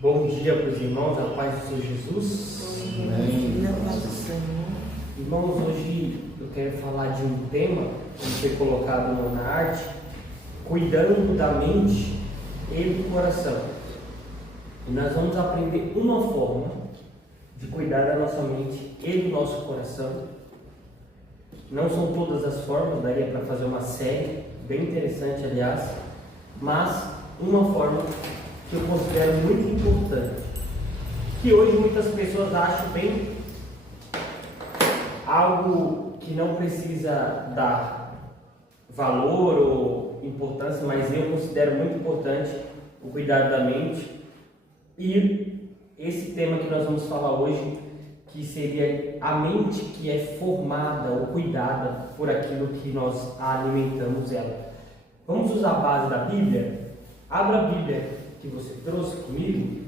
Bom dia para os irmãos, a paz do Senhor Jesus. Amém. Irmãos, hoje eu quero falar de um tema que foi colocado na arte, cuidando da mente e do coração. E nós vamos aprender uma forma de cuidar da nossa mente e do nosso coração. Não são todas as formas, daria para fazer uma série bem interessante, aliás, mas uma forma que eu considero muito importante, que hoje muitas pessoas acham bem algo que não precisa dar valor ou importância, mas eu considero muito importante o cuidado da mente. E esse tema que nós vamos falar hoje, que seria a mente que é formada ou cuidada por aquilo que nós alimentamos ela. Vamos usar a base da Bíblia? Abra a Bíblia que você trouxe comigo,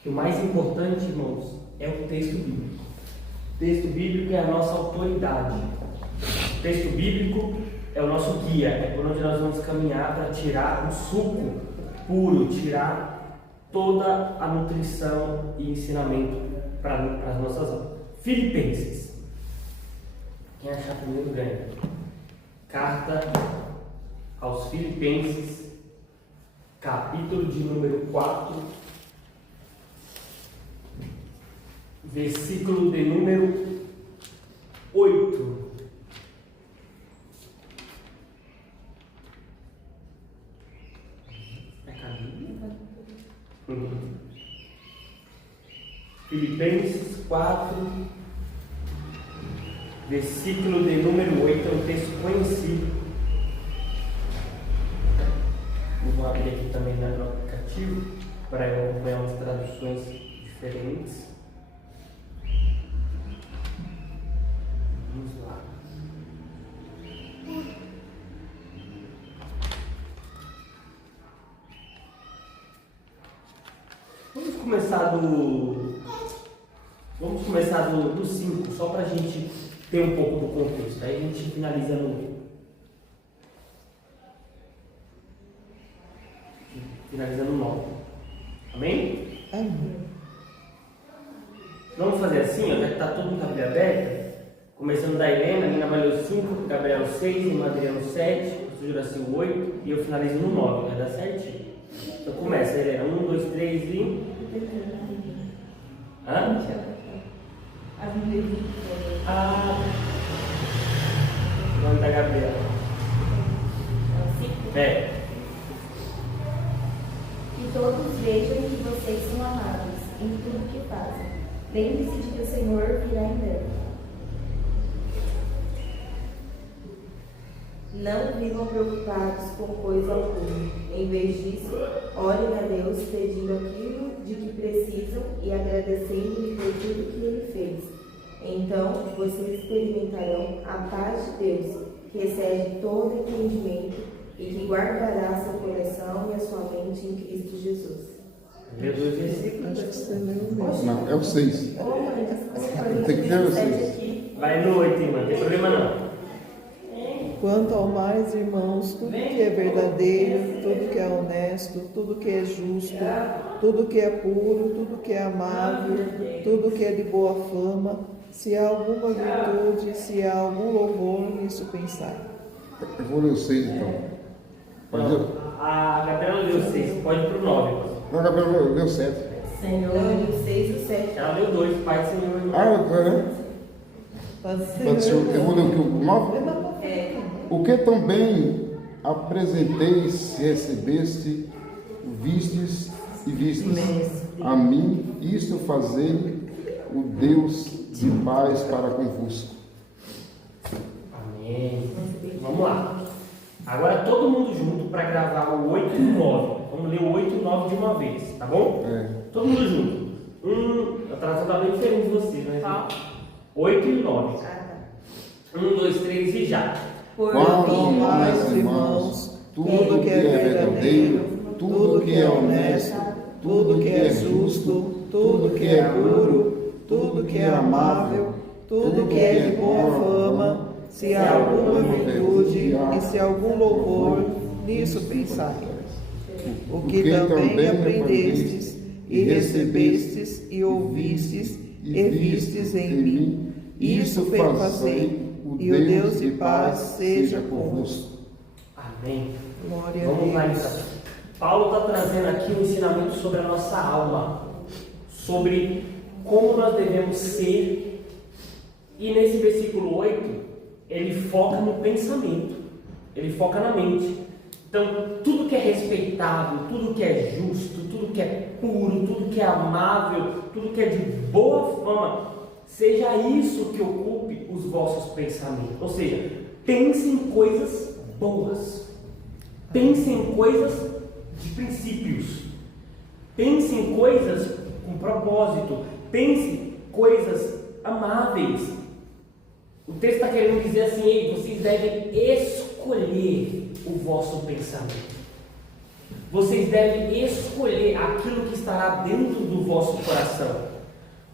que o mais importante, irmãos, é o texto bíblico. O texto bíblico é a nossa autoridade. O texto bíblico é o nosso guia, é por onde nós vamos caminhar para tirar o suco puro, tirar toda a nutrição e ensinamento para as nossas almas. Filipenses. Quem achar primeiro ganha. Carta aos Filipenses, capítulo de número 4, versículo de número 8. Filipenses 4, versículo de número 8, é um texto conhecido. Vou abrir aqui também no aplicativo para eu acompanhar umas traduções diferentes. Vamos lá. Vamos começar do 5, só para a gente ter um pouco do contexto. Aí a gente finaliza no 9. Amém? Amém. Vamos fazer assim, ó, já que está todo mundo com a Bíblia aberta, começando da Helena, Nina vai ler o 5, Gabriel 6, irmã Adriano 7, o Juraci 8 e eu finalizo no 9, vai dar certinho. Então começa, Helena, 1, 2, 3 e... Hã? O nome da Gabriela. É. Que todos vejam que vocês são amados em tudo que fazem. Lembre-se de que o Senhor virá em breve. Não vivam preocupados com coisa alguma. Em vez disso, orem a Deus pedindo aquilo de que precisam e agradecendo-lhe por tudo que Ele fez. Então, vocês experimentarão a paz de Deus, que excede todo entendimento e que guardará seu coração e a sua mente em Cristo Jesus. Lê 2 versículos. Acho que você leu mesmo. Não, é o 6. Tem que ter o 6. Vai no 8, irmã, não tem problema não. Quanto ao mais, irmãos, tudo que é verdadeiro, tudo que é honesto, tudo que é justo, tudo que é puro, tudo que é amável, tudo que é de boa fama, se há alguma virtude, se há algum louvor, nisso pensar. Eu vou ler o 6 então. Pode ler? A Gabriela leu 6, pode ir para o 9. Não, Gabriel, leu 7. Senhor, o 6 e o 7. Ela leu 2, Pai, Senhor e Pode Pode ser. Eu vou ler o que? O 9? O que também apresenteis, recebeste, vistes e vistes. A mim, isto fazei o Deus de paz para convosco. Amém. Vamos lá. Agora todo mundo junto para gravar o 8 e o 9. Vamos ler o 8 e o 9 de uma vez, tá bom? É. Todo mundo junto. A tradução está bem diferente de vocês, né? 8 e 9. 1, 2, 3 e já. Quanto ao mais, irmãos, tudo que é verdadeiro, tudo que é honesto, tudo que é justo, tudo que é puro, tudo que é amável, tudo que é de boa fama, se há alguma virtude e se há algum louvor, nisso pensai. o que também aprendestes e recebestes e ouvistes e vistes em mim, isso fazei, e o Deus de paz seja convosco. Amém. Glória Vamos a lá, Deus. então. Paulo está trazendo aqui um ensinamento sobre a nossa alma, sobre como nós devemos ser, e nesse versículo 8, ele foca no pensamento, ele foca na mente. Então, tudo que é respeitável, tudo que é justo, tudo que é puro, tudo que é amável, tudo que é de boa fama, seja isso que ocupe os vossos pensamentos. Ou seja, pense em coisas boas, pense em coisas de princípios, pense em coisas com propósito, pense em coisas amáveis. O texto está querendo dizer assim: ei, vocês devem escolher o vosso pensamento. Vocês devem escolher aquilo que estará dentro do vosso coração.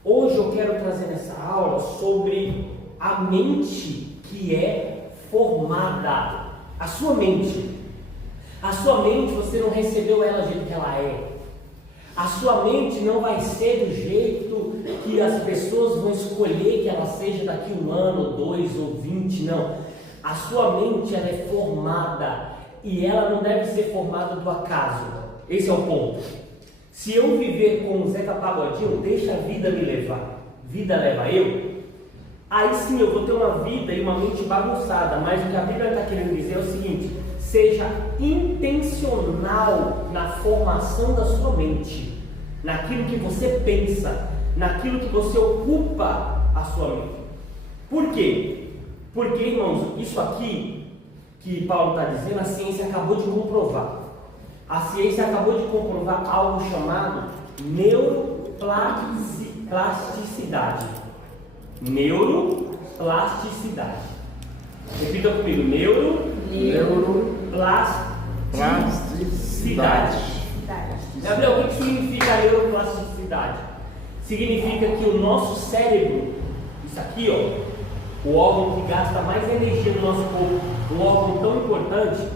Hoje eu quero trazer nessa aula sobre a mente que é formada. A sua mente. A sua mente, você não recebeu ela do jeito que ela é. A sua mente não vai ser do jeito que as pessoas vão escolher que ela seja daqui 1 ano, 2 ou 20, não. A sua mente, ela é formada, e ela não deve ser formada do acaso. Esse é o ponto. Se eu viver com o Zeca Pagodinho, deixa a vida me levar, vida leva eu, aí sim eu vou ter uma vida e uma mente bagunçada. Mas o que a Bíblia está querendo dizer é o seguinte: seja intencional na formação da sua mente, naquilo que você pensa, naquilo que você ocupa a sua mente. Por quê? Porque, irmãos, isso aqui que Paulo está dizendo, a ciência acabou de comprovar. A ciência acabou de comprovar algo chamado neuroplasticidade. Neuroplasticidade. Repita comigo: neuroplasticidade. Gabriel, o que significa neuroplasticidade? Significa que o nosso cérebro, isso aqui, ó, o órgão que gasta mais energia no nosso corpo, um órgão tão importante,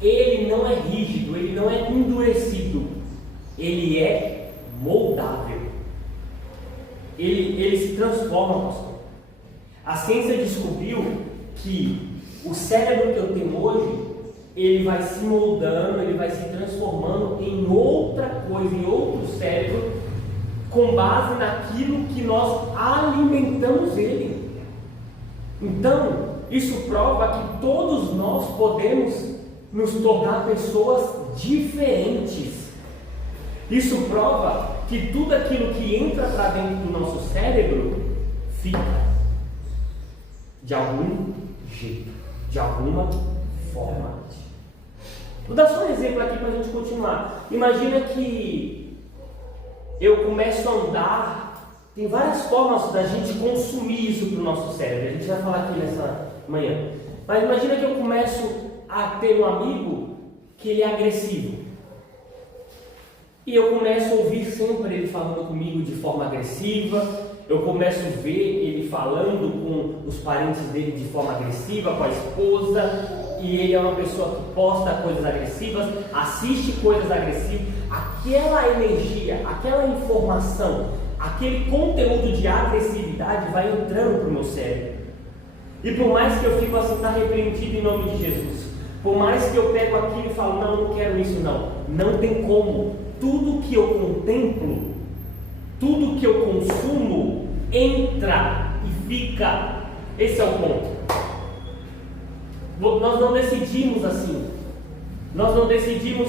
ele não é rígido, ele não é endurecido, ele é moldável. Ele se transforma, pastor. A ciência descobriu que o cérebro que eu tenho hoje, ele vai se moldando, ele vai se transformando em outra coisa, em outro cérebro, com base naquilo que nós alimentamos ele. Então, isso prova que todos nós podemos nos tornar pessoas diferentes. Isso prova que tudo aquilo que entra para dentro do nosso cérebro fica de algum jeito, de alguma forma. Vou dar só um exemplo aqui para a gente continuar. Imagina que eu começo a andar. Tem várias formas da gente consumir isso para o nosso cérebro. A gente vai falar aqui nessa manhã. Mas imagina que eu começo a ter um amigo que ele é agressivo. E eu começo a ouvir sempre ele falando comigo de forma agressiva. Eu começo a ver ele falando com os parentes dele de forma agressiva, com a esposa. E ele é uma pessoa que posta coisas agressivas, assiste coisas agressivas. Aquela energia, aquela informação, aquele conteúdo de agressividade vai entrando para o meu cérebro. E por mais que eu fico assim, está repreendido em nome de Jesus. Por mais que eu pego aquilo e falo, não quero isso não. Não tem como. Tudo que eu contemplo, tudo que eu consumo, entra e fica. Esse é o ponto. Nós não decidimos assim. Nós não decidimos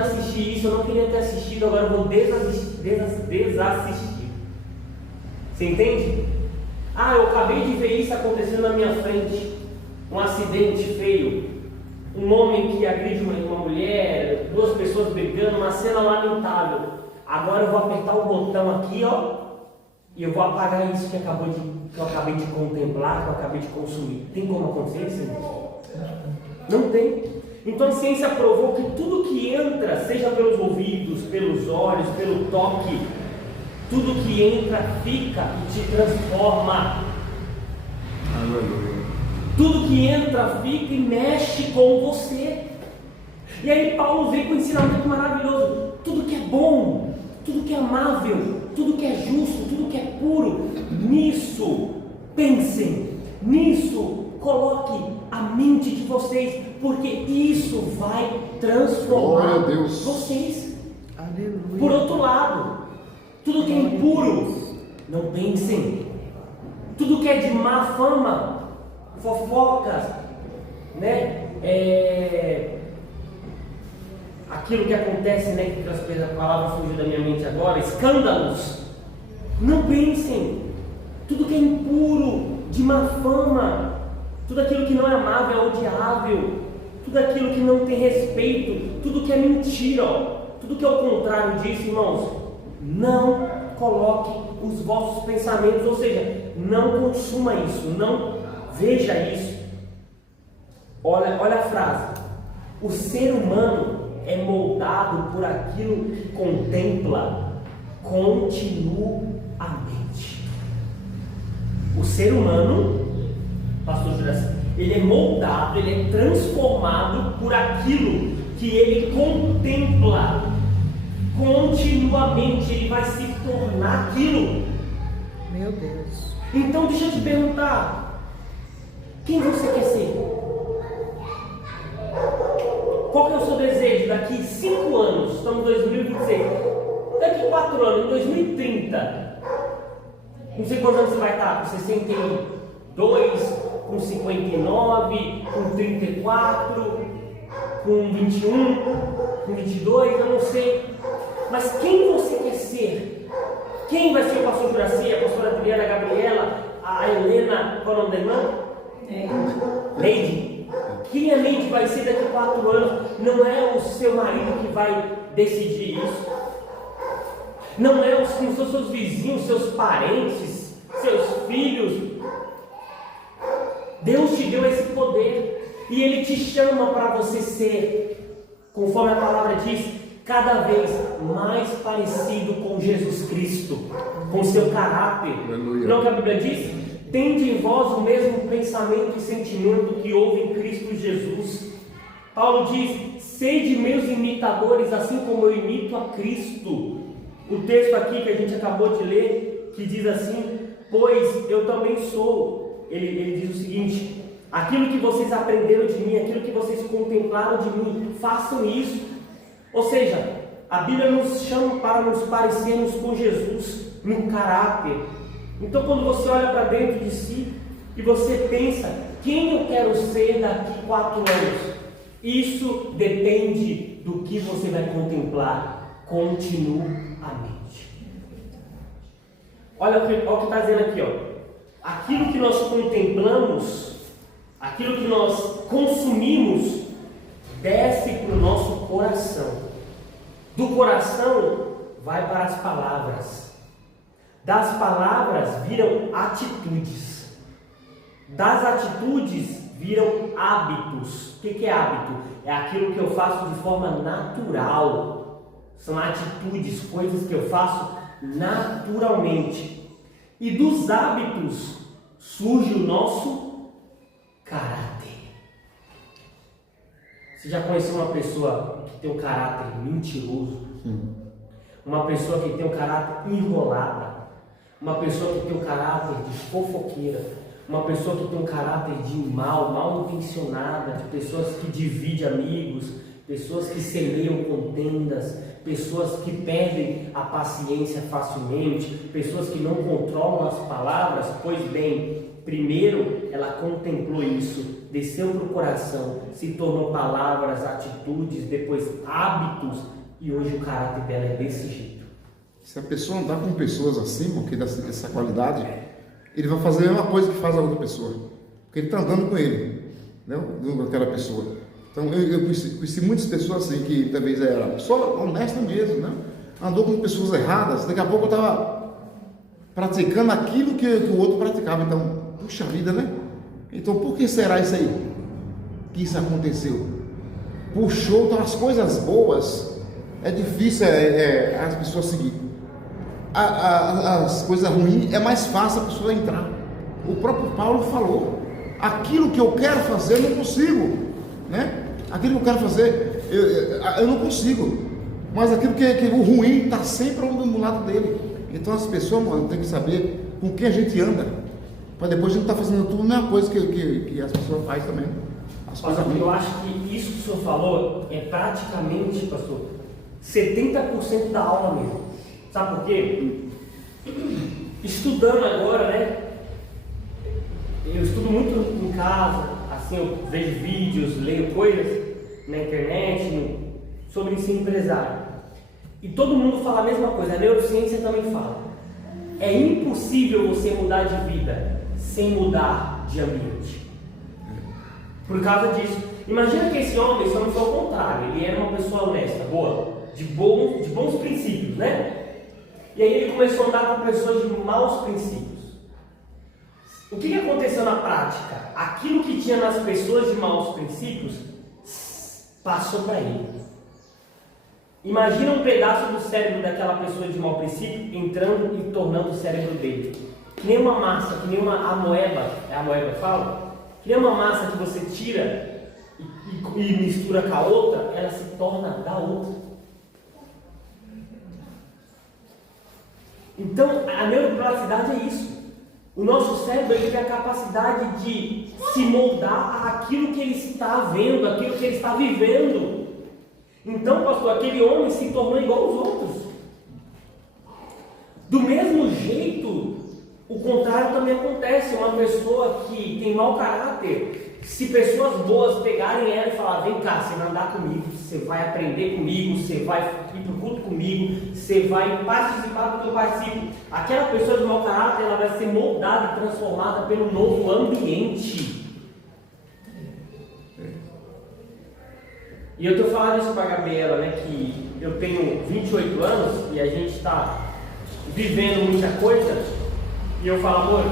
assistir isso, eu não queria ter assistido, agora eu vou desassistir. Você entende? Eu acabei de ver isso acontecendo na minha frente. Um acidente feio. Um homem que agride uma mulher, 2 pessoas brigando, uma cena lamentável. Agora eu vou apertar o botão aqui, ó, e eu vou apagar isso que eu acabei de contemplar, que eu acabei de consumir. Tem como acontecer isso? Não tem. Então a ciência provou que tudo que entra, seja pelos ouvidos, pelos olhos, pelo toque, tudo que entra fica e te transforma. Aleluia. Tudo que entra fica e mexe com você. E aí Paulo vem com um ensinamento maravilhoso. Tudo que é bom, tudo que é amável, tudo que é justo, tudo que é puro, nisso pensem, nisso coloque a mente de vocês, porque isso vai transformar vocês. Aleluia. Por outro lado, tudo que é impuro, não pensem. Tudo que é de má fama, fofocas, né? Aquilo que acontece, né? Que a palavra fugiu da minha mente agora, escândalos. Não pensem. Tudo que é impuro, de má fama, tudo aquilo que não é amável, é odiável, tudo aquilo que não tem respeito, tudo que é mentira, tudo que é o contrário disso, irmãos, não coloque os vossos pensamentos, ou seja, não consuma isso, não veja isso. Olha a frase: o ser humano é moldado por aquilo que contempla continuamente. O ser humano, pastor Juraci, ele é moldado, ele é transformado por aquilo que ele contempla continuamente. Ele vai se tornar aquilo. Meu Deus. Então deixa eu te perguntar, quem você quer ser? Qual que é o seu desejo daqui 5 anos? Estamos em 2026. Daqui 4 anos, em 2030. Não sei quantos anos você vai estar, com 62, com 59, com 34, com 21, com 22, eu não sei. Mas quem você quer ser? Quem vai ser o pastor Juraci, a pastora Adriana, a Gabriela, a Helena, qual é o nome da irmã? Leide. Quem a mente vai ser daqui 4 anos? Não é o seu marido que vai decidir isso. Não são seus vizinhos, seus parentes, seus filhos. Deus te deu esse poder e Ele te chama para você ser, conforme a palavra diz, cada vez mais parecido com Jesus Cristo, com seu caráter. Aleluia. Não é o que a Bíblia diz? Tende em vós o mesmo pensamento e sentimento que houve em Cristo Jesus. Paulo diz: sede meus imitadores, assim como eu imito a Cristo. O texto aqui que a gente acabou de ler, que diz assim: pois eu também sou. Ele diz o seguinte: aquilo que vocês aprenderam de mim, aquilo que vocês contemplaram de mim, façam isso. Ou seja, a Bíblia nos chama para nos parecermos com Jesus no caráter. Então, quando você olha para dentro de si e você pensa: quem eu quero ser daqui 4 anos? Isso depende do que você vai contemplar continuamente. Olha o que está dizendo aqui, ó. Aquilo que nós contemplamos, aquilo que nós consumimos, desce para o nosso coração. Do coração vai para as palavras. Das palavras viram atitudes. Das atitudes viram hábitos. O que é hábito? É aquilo que eu faço de forma natural. São atitudes, coisas que eu faço naturalmente. E dos hábitos surge o nosso caráter. Você já conheceu uma pessoa que tem um caráter mentiroso? Uma pessoa que tem um caráter enrolada? Uma pessoa que tem um caráter de fofoqueira? Uma pessoa que tem um caráter de mal intencionada, de pessoas que dividem amigos, pessoas que semeiam contendas, pessoas que perdem a paciência facilmente, pessoas que não controlam as palavras. Pois bem, primeiro ela contemplou isso, desceu para o coração, se tornou palavras, atitudes, depois hábitos, e hoje o caráter dela é desse jeito. Se a pessoa andar com pessoas assim, porque dessa qualidade, ele vai fazer a mesma coisa que faz a outra pessoa, porque ele está andando com ele, né? Com aquela pessoa. Então eu conheci muitas pessoas assim, que talvez era só honesta mesmo, né? Andou com pessoas erradas, daqui a pouco eu estava praticando aquilo que o outro praticava. Então, puxa vida, né? Então por que será isso aí? Que isso aconteceu? Puxou, então as coisas boas, é difícil as pessoas seguir. As coisas ruins é mais fácil a pessoa entrar. O próprio Paulo falou: aquilo que eu quero fazer eu não consigo, né? Aquilo que eu quero fazer, Eu não consigo. Mas aquilo que o ruim está sempre do lado dele. Então as pessoas, mano, tem que saber com quem a gente anda. Para depois a gente estar fazendo tudo a mesma coisa que as pessoas fazem também. Pastor, eu acho que isso que o senhor falou é praticamente, pastor, 70% da aula mesmo. Sabe por quê? Estudando agora, né? Eu estudo muito em casa, assim, eu vejo vídeos, leio coisas na internet sobre ensino empresário. E todo mundo fala a mesma coisa, a neurociência também fala. É impossível você mudar de vida sem mudar de ambiente. Por causa disso, imagina que esse homem foi o contrário, ele era uma pessoa honesta, boa, de bons princípios, né? E aí ele começou a andar com pessoas de maus princípios. O que aconteceu na prática? Aquilo que tinha nas pessoas de maus princípios passou para ele. Imagina um pedaço do cérebro daquela pessoa de mau princípio entrando e tornando o cérebro dele. Que nem uma massa, que nem uma amoeba, é a amoeba que fala? Que nem uma massa que você tira e mistura com a outra, ela se torna da outra. Então, a neuroplasticidade é isso. O nosso cérebro ele tem a capacidade de se moldar àquilo que ele está vendo, àquilo que ele está vivendo. Então, pastor, aquele homem se tornou igual aos outros. Do mesmo jeito, o contrário também acontece. Uma pessoa que tem mau caráter, se pessoas boas pegarem ela e falar, vem cá, você vai andar comigo, você vai aprender comigo, você vai ir para o culto comigo, você vai participar do que eu participo, aquela pessoa de mau caráter, ela vai ser moldada e transformada pelo novo ambiente. E eu estou falando isso para a Gabriela, né, que eu tenho 28 anos e a gente está vivendo muita coisa, e eu falo, amor,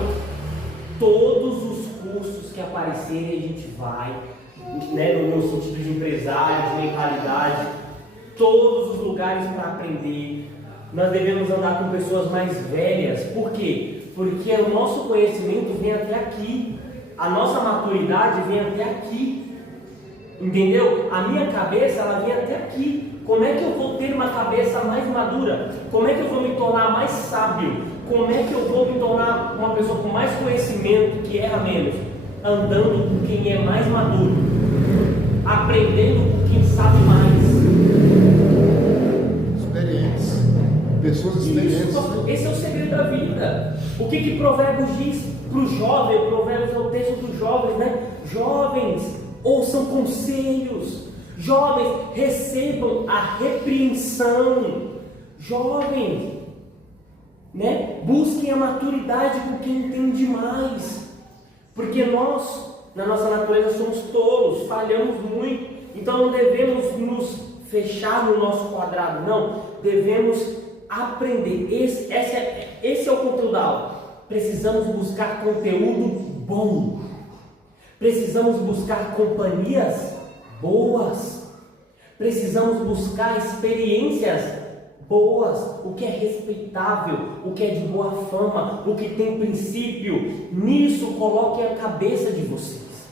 todos os cursos que aparecerem a gente vai, né, no sentido de empresário, de mentalidade, todos os lugares para aprender. Nós devemos andar com pessoas mais velhas. Por quê? Porque o nosso conhecimento vem até aqui, a nossa maturidade vem até aqui. Entendeu? A minha cabeça, ela vem até aqui. Como é que eu vou ter uma cabeça mais madura? Como é que eu vou me tornar mais sábio? Como é que eu vou me tornar uma pessoa com mais conhecimento, que erra menos? Andando com quem é mais maduro, aprendendo com quem sabe mais. Experientes, pessoas experientes. Esse é o segredo da vida. O que Provérbios diz para o jovem? Provérbios é o texto dos jovens, né? Jovens, ouçam conselhos. Jovens, recebam a repreensão. Jovens, né? Busquem a maturidade com quem entende mais. Porque nós, na nossa natureza, somos tolos, falhamos muito. Então não devemos nos fechar no nosso quadrado, não. Devemos aprender. Esse é o conteúdo da aula. Precisamos buscar conteúdo bom. Precisamos buscar companhias boas. Precisamos buscar experiências boas, o que é respeitável, o que é de boa fama, o que tem princípio. Nisso coloquem a cabeça de vocês.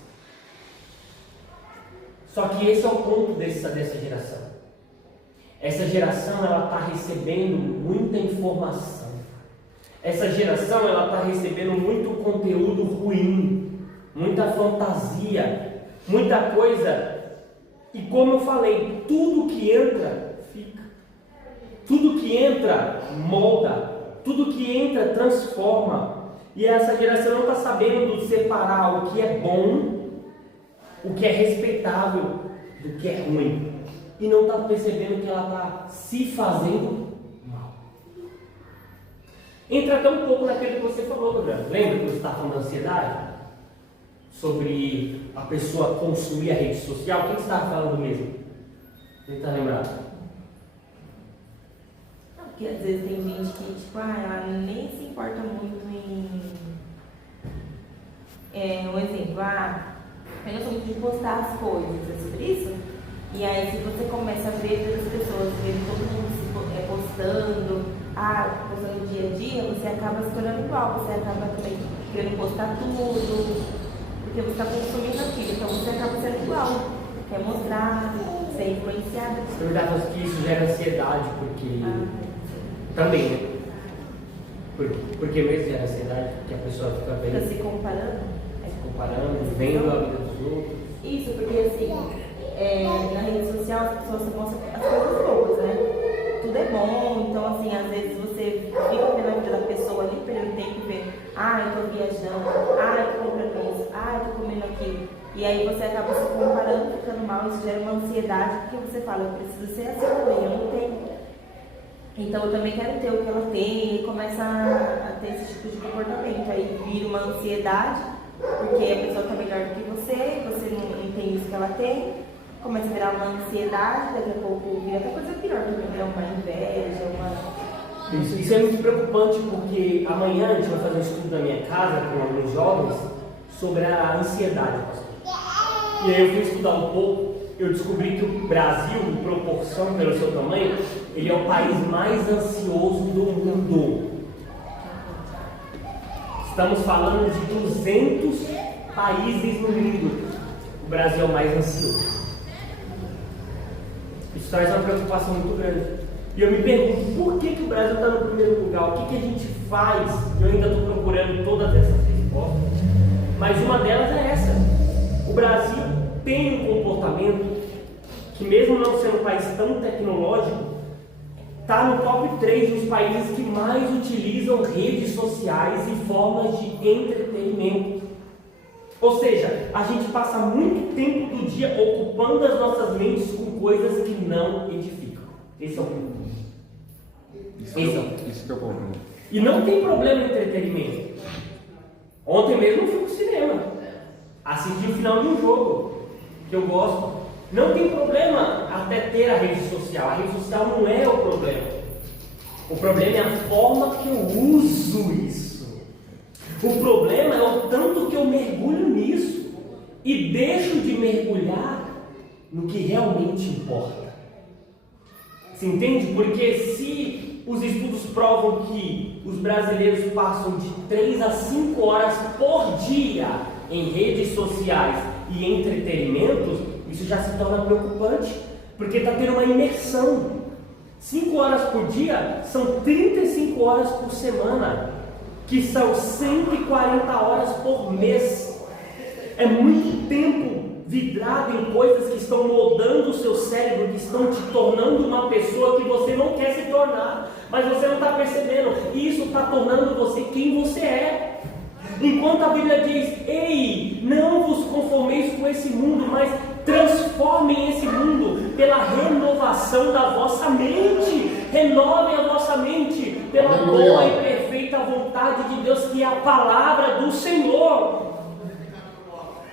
Só que esse é o ponto dessa geração. Essa geração, ela está recebendo muita informação. Essa geração, ela está recebendo muito conteúdo ruim, muita fantasia, muita coisa. E como eu falei, tudo que entra, fica. Tudo que entra, molda. Tudo que entra, transforma. E essa geração não está sabendo separar o que é bom, o que é respeitável, do que é ruim. E não está percebendo que ela está se fazendo mal. Entra até um pouco naquilo que você falou, Gabriel. Lembra que você estava falando da ansiedade? Sobre a pessoa consumir a rede social. O que você estava falando mesmo? Tenta lembrar. Não, porque às vezes tem gente que, tipo, ela nem se importa muito em... um exemplo, eu não sou muito de postar as coisas, é sobre isso? E aí, se você começa a ver as pessoas, vendo todo mundo postando, postando dia a dia, você acaba se tornando igual, você acaba também querendo postar tudo, porque você está consumindo aquilo, então você acaba sendo igual, quer mostrar, você ser influenciada. Na verdade, que isso gera ansiedade, porque também, né? Porque mesmo gera ansiedade, porque a pessoa fica Fica vendo, se comparando. vendo a vida dos outros. Isso, porque assim, na rede social as pessoas mostram as coisas boas, né? Tudo é bom, então assim, às vezes você fica vendo a vida da pessoa ali, perdendo tempo e vê, eu tô viajando, eu tô comprando isso, eu tô comendo aquilo. E aí você acaba se comparando, ficando mal, isso gera uma ansiedade, porque você fala, eu preciso ser assim também, eu não tenho. Então eu também quero ter o que ela tem, e começa a ter esse tipo de comportamento. Aí vira uma ansiedade, porque a pessoa está melhor do que você não tem isso que ela tem, começa a virar uma ansiedade, daqui a pouco vira até coisa pior, também, uma inveja, uma... Isso é muito preocupante, porque amanhã a gente vai fazer um estudo na minha casa com alguns jovens sobre a ansiedade, pastor. E aí eu fui estudar um pouco, eu descobri que o Brasil, em proporção pelo seu tamanho, ele é o país mais ansioso do mundo. Estamos falando de 200 países no mundo. O Brasil é o mais ansioso. Isso traz uma preocupação muito grande. E eu me pergunto, por que o Brasil está no primeiro lugar? O que a gente faz? Eu ainda estou procurando todas essas respostas. Mas uma delas é essa. O Brasil tem um comportamento que, mesmo não sendo um país tão tecnológico, está no top 3 dos países que mais utilizam redes sociais e formas de entretenimento. Ou seja, a gente passa muito tempo do dia ocupando as nossas mentes com coisas que não edificam. Esse é o problema. Isso que é o problema. E não tem problema em entretenimento. Ontem mesmo eu fui pro cinema, assisti o final de um jogo que eu gosto. Não tem problema até ter a rede social. A rede social não é o problema. O problema é a forma que eu uso isso. O problema é o tanto que eu mergulho nisso e deixo de mergulhar no que realmente importa. Você entende? Porque se os estudos provam que os brasileiros passam de 3 a 5 horas por dia em redes sociais e entretenimentos, isso já se torna preocupante, porque está tendo uma imersão. 5 horas por dia são 35 horas por semana, que são 140 horas por mês. É muito tempo vidrado em coisas que estão moldando o seu cérebro, que estão te tornando uma pessoa que você não quer se tornar, mas você não está percebendo. E isso está tornando você quem você é. Enquanto a Bíblia diz, ei, não vos conformeis com esse mundo, mas transformem esse mundo pela renovação da vossa mente. Renovem a vossa mente pela boa e perfeita vontade de Deus, que é a palavra do Senhor.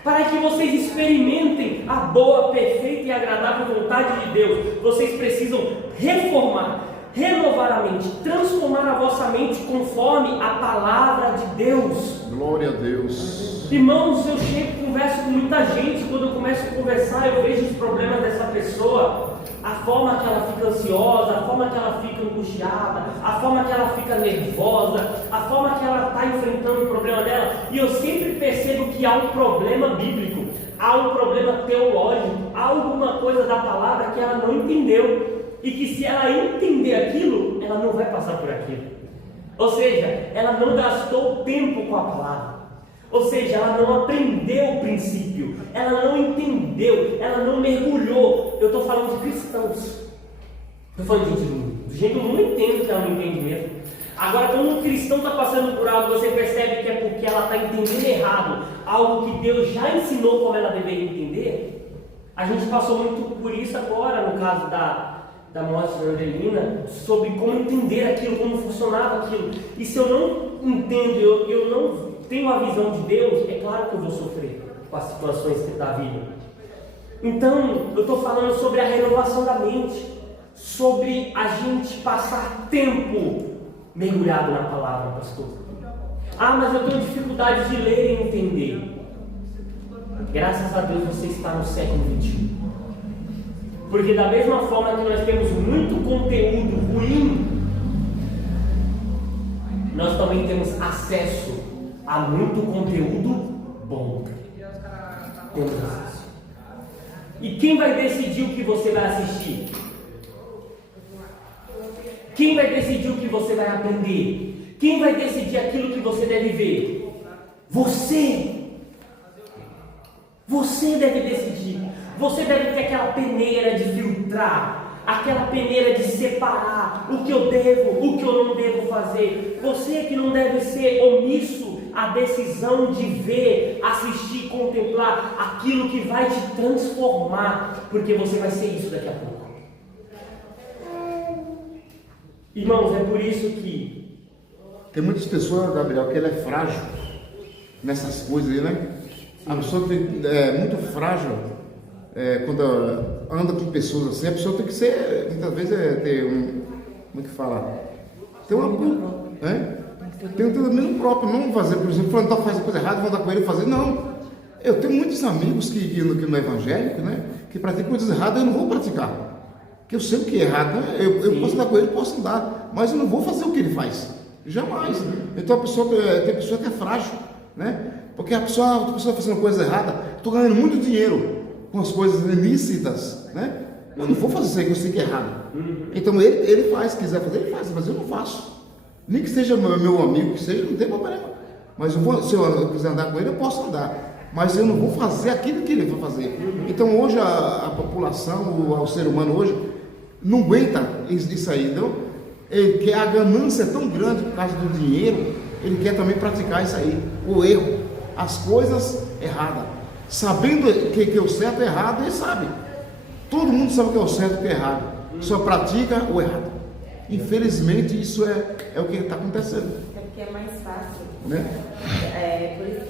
Para que vocês experimentem a boa, perfeita e agradável vontade de Deus, vocês precisam reformar, renovar a mente, transformar a vossa mente conforme a palavra de Deus. Glória a Deus. Irmãos, eu chego e converso com muita gente. Quando eu começo a conversar, eu vejo os problemas dessa pessoa, a forma que ela fica ansiosa, a forma que ela fica angustiada, a forma que ela fica nervosa, a forma que ela está enfrentando o problema dela, e eu sempre percebo que há um problema bíblico, há um problema teológico, há alguma coisa da palavra que ela não entendeu, e que se ela entender aquilo, ela não vai passar por aquilo. Ou seja, ela não gastou tempo com a palavra. Ou seja, ela não aprendeu o princípio, ela não entendeu, ela não mergulhou. Eu estou falando de cristãos. Estou falando de gente do jeito que eu não entendo, que ela não entende mesmo. Agora, quando um cristão está passando por algo, você percebe que é porque ela está entendendo errado, algo que Deus já ensinou como ela deveria entender. A gente passou muito por isso agora, no caso da morte da Adelina, sobre como entender aquilo, como funcionava aquilo. E se eu não entendo, eu não tenho a visão de Deus, é claro que eu vou sofrer com as situações da vida. Então, eu estou falando sobre a renovação da mente, sobre a gente passar tempo mergulhado na palavra, pastor. Mas eu tenho dificuldade de ler e entender. Graças a Deus você está no século XXI. Porque da mesma forma que nós temos muito conteúdo ruim, nós também temos acesso a muito conteúdo bom. Temos acesso. E quem vai decidir o que você vai assistir? Quem vai decidir o que você vai aprender? Quem vai decidir aquilo que você deve ver? Você! Você deve decidir. Você deve ter aquela peneira de filtrar, aquela peneira de separar o que eu devo, o que eu não devo fazer. Você que não deve ser omisso à decisão de ver, assistir, contemplar aquilo que vai te transformar, porque você vai ser isso daqui a pouco. Irmãos, é por isso que tem muitas pessoas, Gabriel, que ela é frágil nessas coisas aí, né? A pessoa é muito frágil quando anda com pessoas assim. A pessoa tem que ser, muitas vezes, ter como é que fala? Tem uma tem um treinamento próprio, não fazer, por exemplo, fulano faz coisa errada, vou andar com ele e fazer, não. Eu tenho muitos amigos que no evangélico, né, que praticam coisas erradas, eu não vou praticar, porque eu sei o que é errado, né? Eu posso andar com ele, posso andar, mas eu não vou fazer o que ele faz, jamais. Então a pessoa, tem pessoa que é frágil, né, porque a pessoa fazendo coisa errada, estou ganhando muito dinheiro com as coisas ilícitas, né, eu não vou fazer isso aí que eu sei que é errado. Então ele faz, se quiser fazer, ele faz, mas eu não faço. Nem que seja meu amigo, que seja, não tem problema. Mas se eu quiser andar com ele, eu posso andar. Mas eu não vou fazer aquilo que ele vai fazer. Então hoje a população, o ser humano hoje, não aguenta isso aí. Então, ele quer, a ganância é tão grande por causa do dinheiro, ele quer também praticar isso aí. O erro, as coisas erradas. Sabendo que o certo é errado, ele sabe. Todo mundo sabe o que é o certo e o que é errado. Só pratica o errado. Infelizmente, isso é o que está acontecendo. É porque é mais fácil. Né? Por isso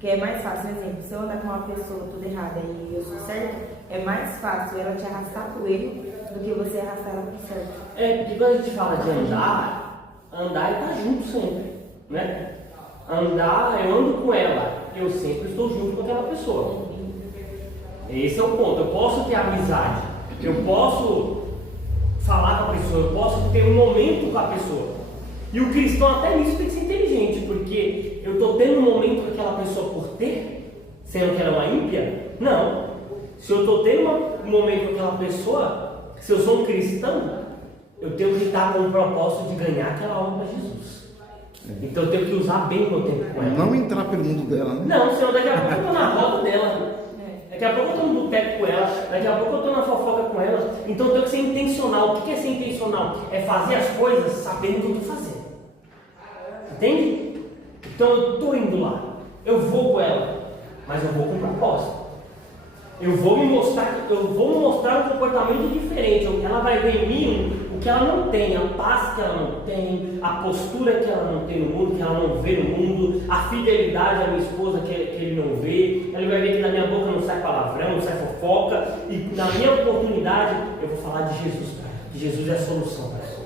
que é mais fácil. Por exemplo, se eu andar com uma pessoa tudo errada e eu sou certa, é mais fácil ela te arrastar para o erro do que você arrastar ela para o certo. porque quando a gente fala de andar é estar junto sempre, né? Andar, eu ando com ela, eu sempre estou junto com aquela pessoa. Esse é o ponto. Eu posso ter amizade, eu posso falar com a pessoa, eu posso ter um momento com a pessoa. E o cristão até nisso tem que ser inteligente, porque eu estou tendo um momento com aquela pessoa por ter, sendo que ela é uma ímpia? Não. Se eu estou tendo um momento com aquela pessoa, se eu sou um cristão, eu tenho que estar com o propósito de ganhar aquela alma para Jesus. Então eu tenho que usar bem o meu tempo com ela. Não entrar pelo mundo dela, né? Não, senão daqui a pouco eu estou na roda dela. Daqui a pouco eu estou no boteco com ela, daqui a pouco eu estou na fofoca com ela. Então eu tenho que ser intencional. O que é ser intencional? É fazer as coisas sabendo o que eu estou fazendo. Entende? Então eu estou indo lá, eu vou com ela, mas eu vou com propósito. Eu vou me mostrar um comportamento diferente. Ela vai ver em mim o que ela não tem, a paz que ela não tem, a postura que ela não tem no mundo, que ela não vê no mundo, a fidelidade à minha esposa que ele não vê. Ela vai ver que da minha boca não sai palavrão, não sai fofoca, e na minha oportunidade eu vou falar de Jesus, cara. Que Jesus é a solução para isso.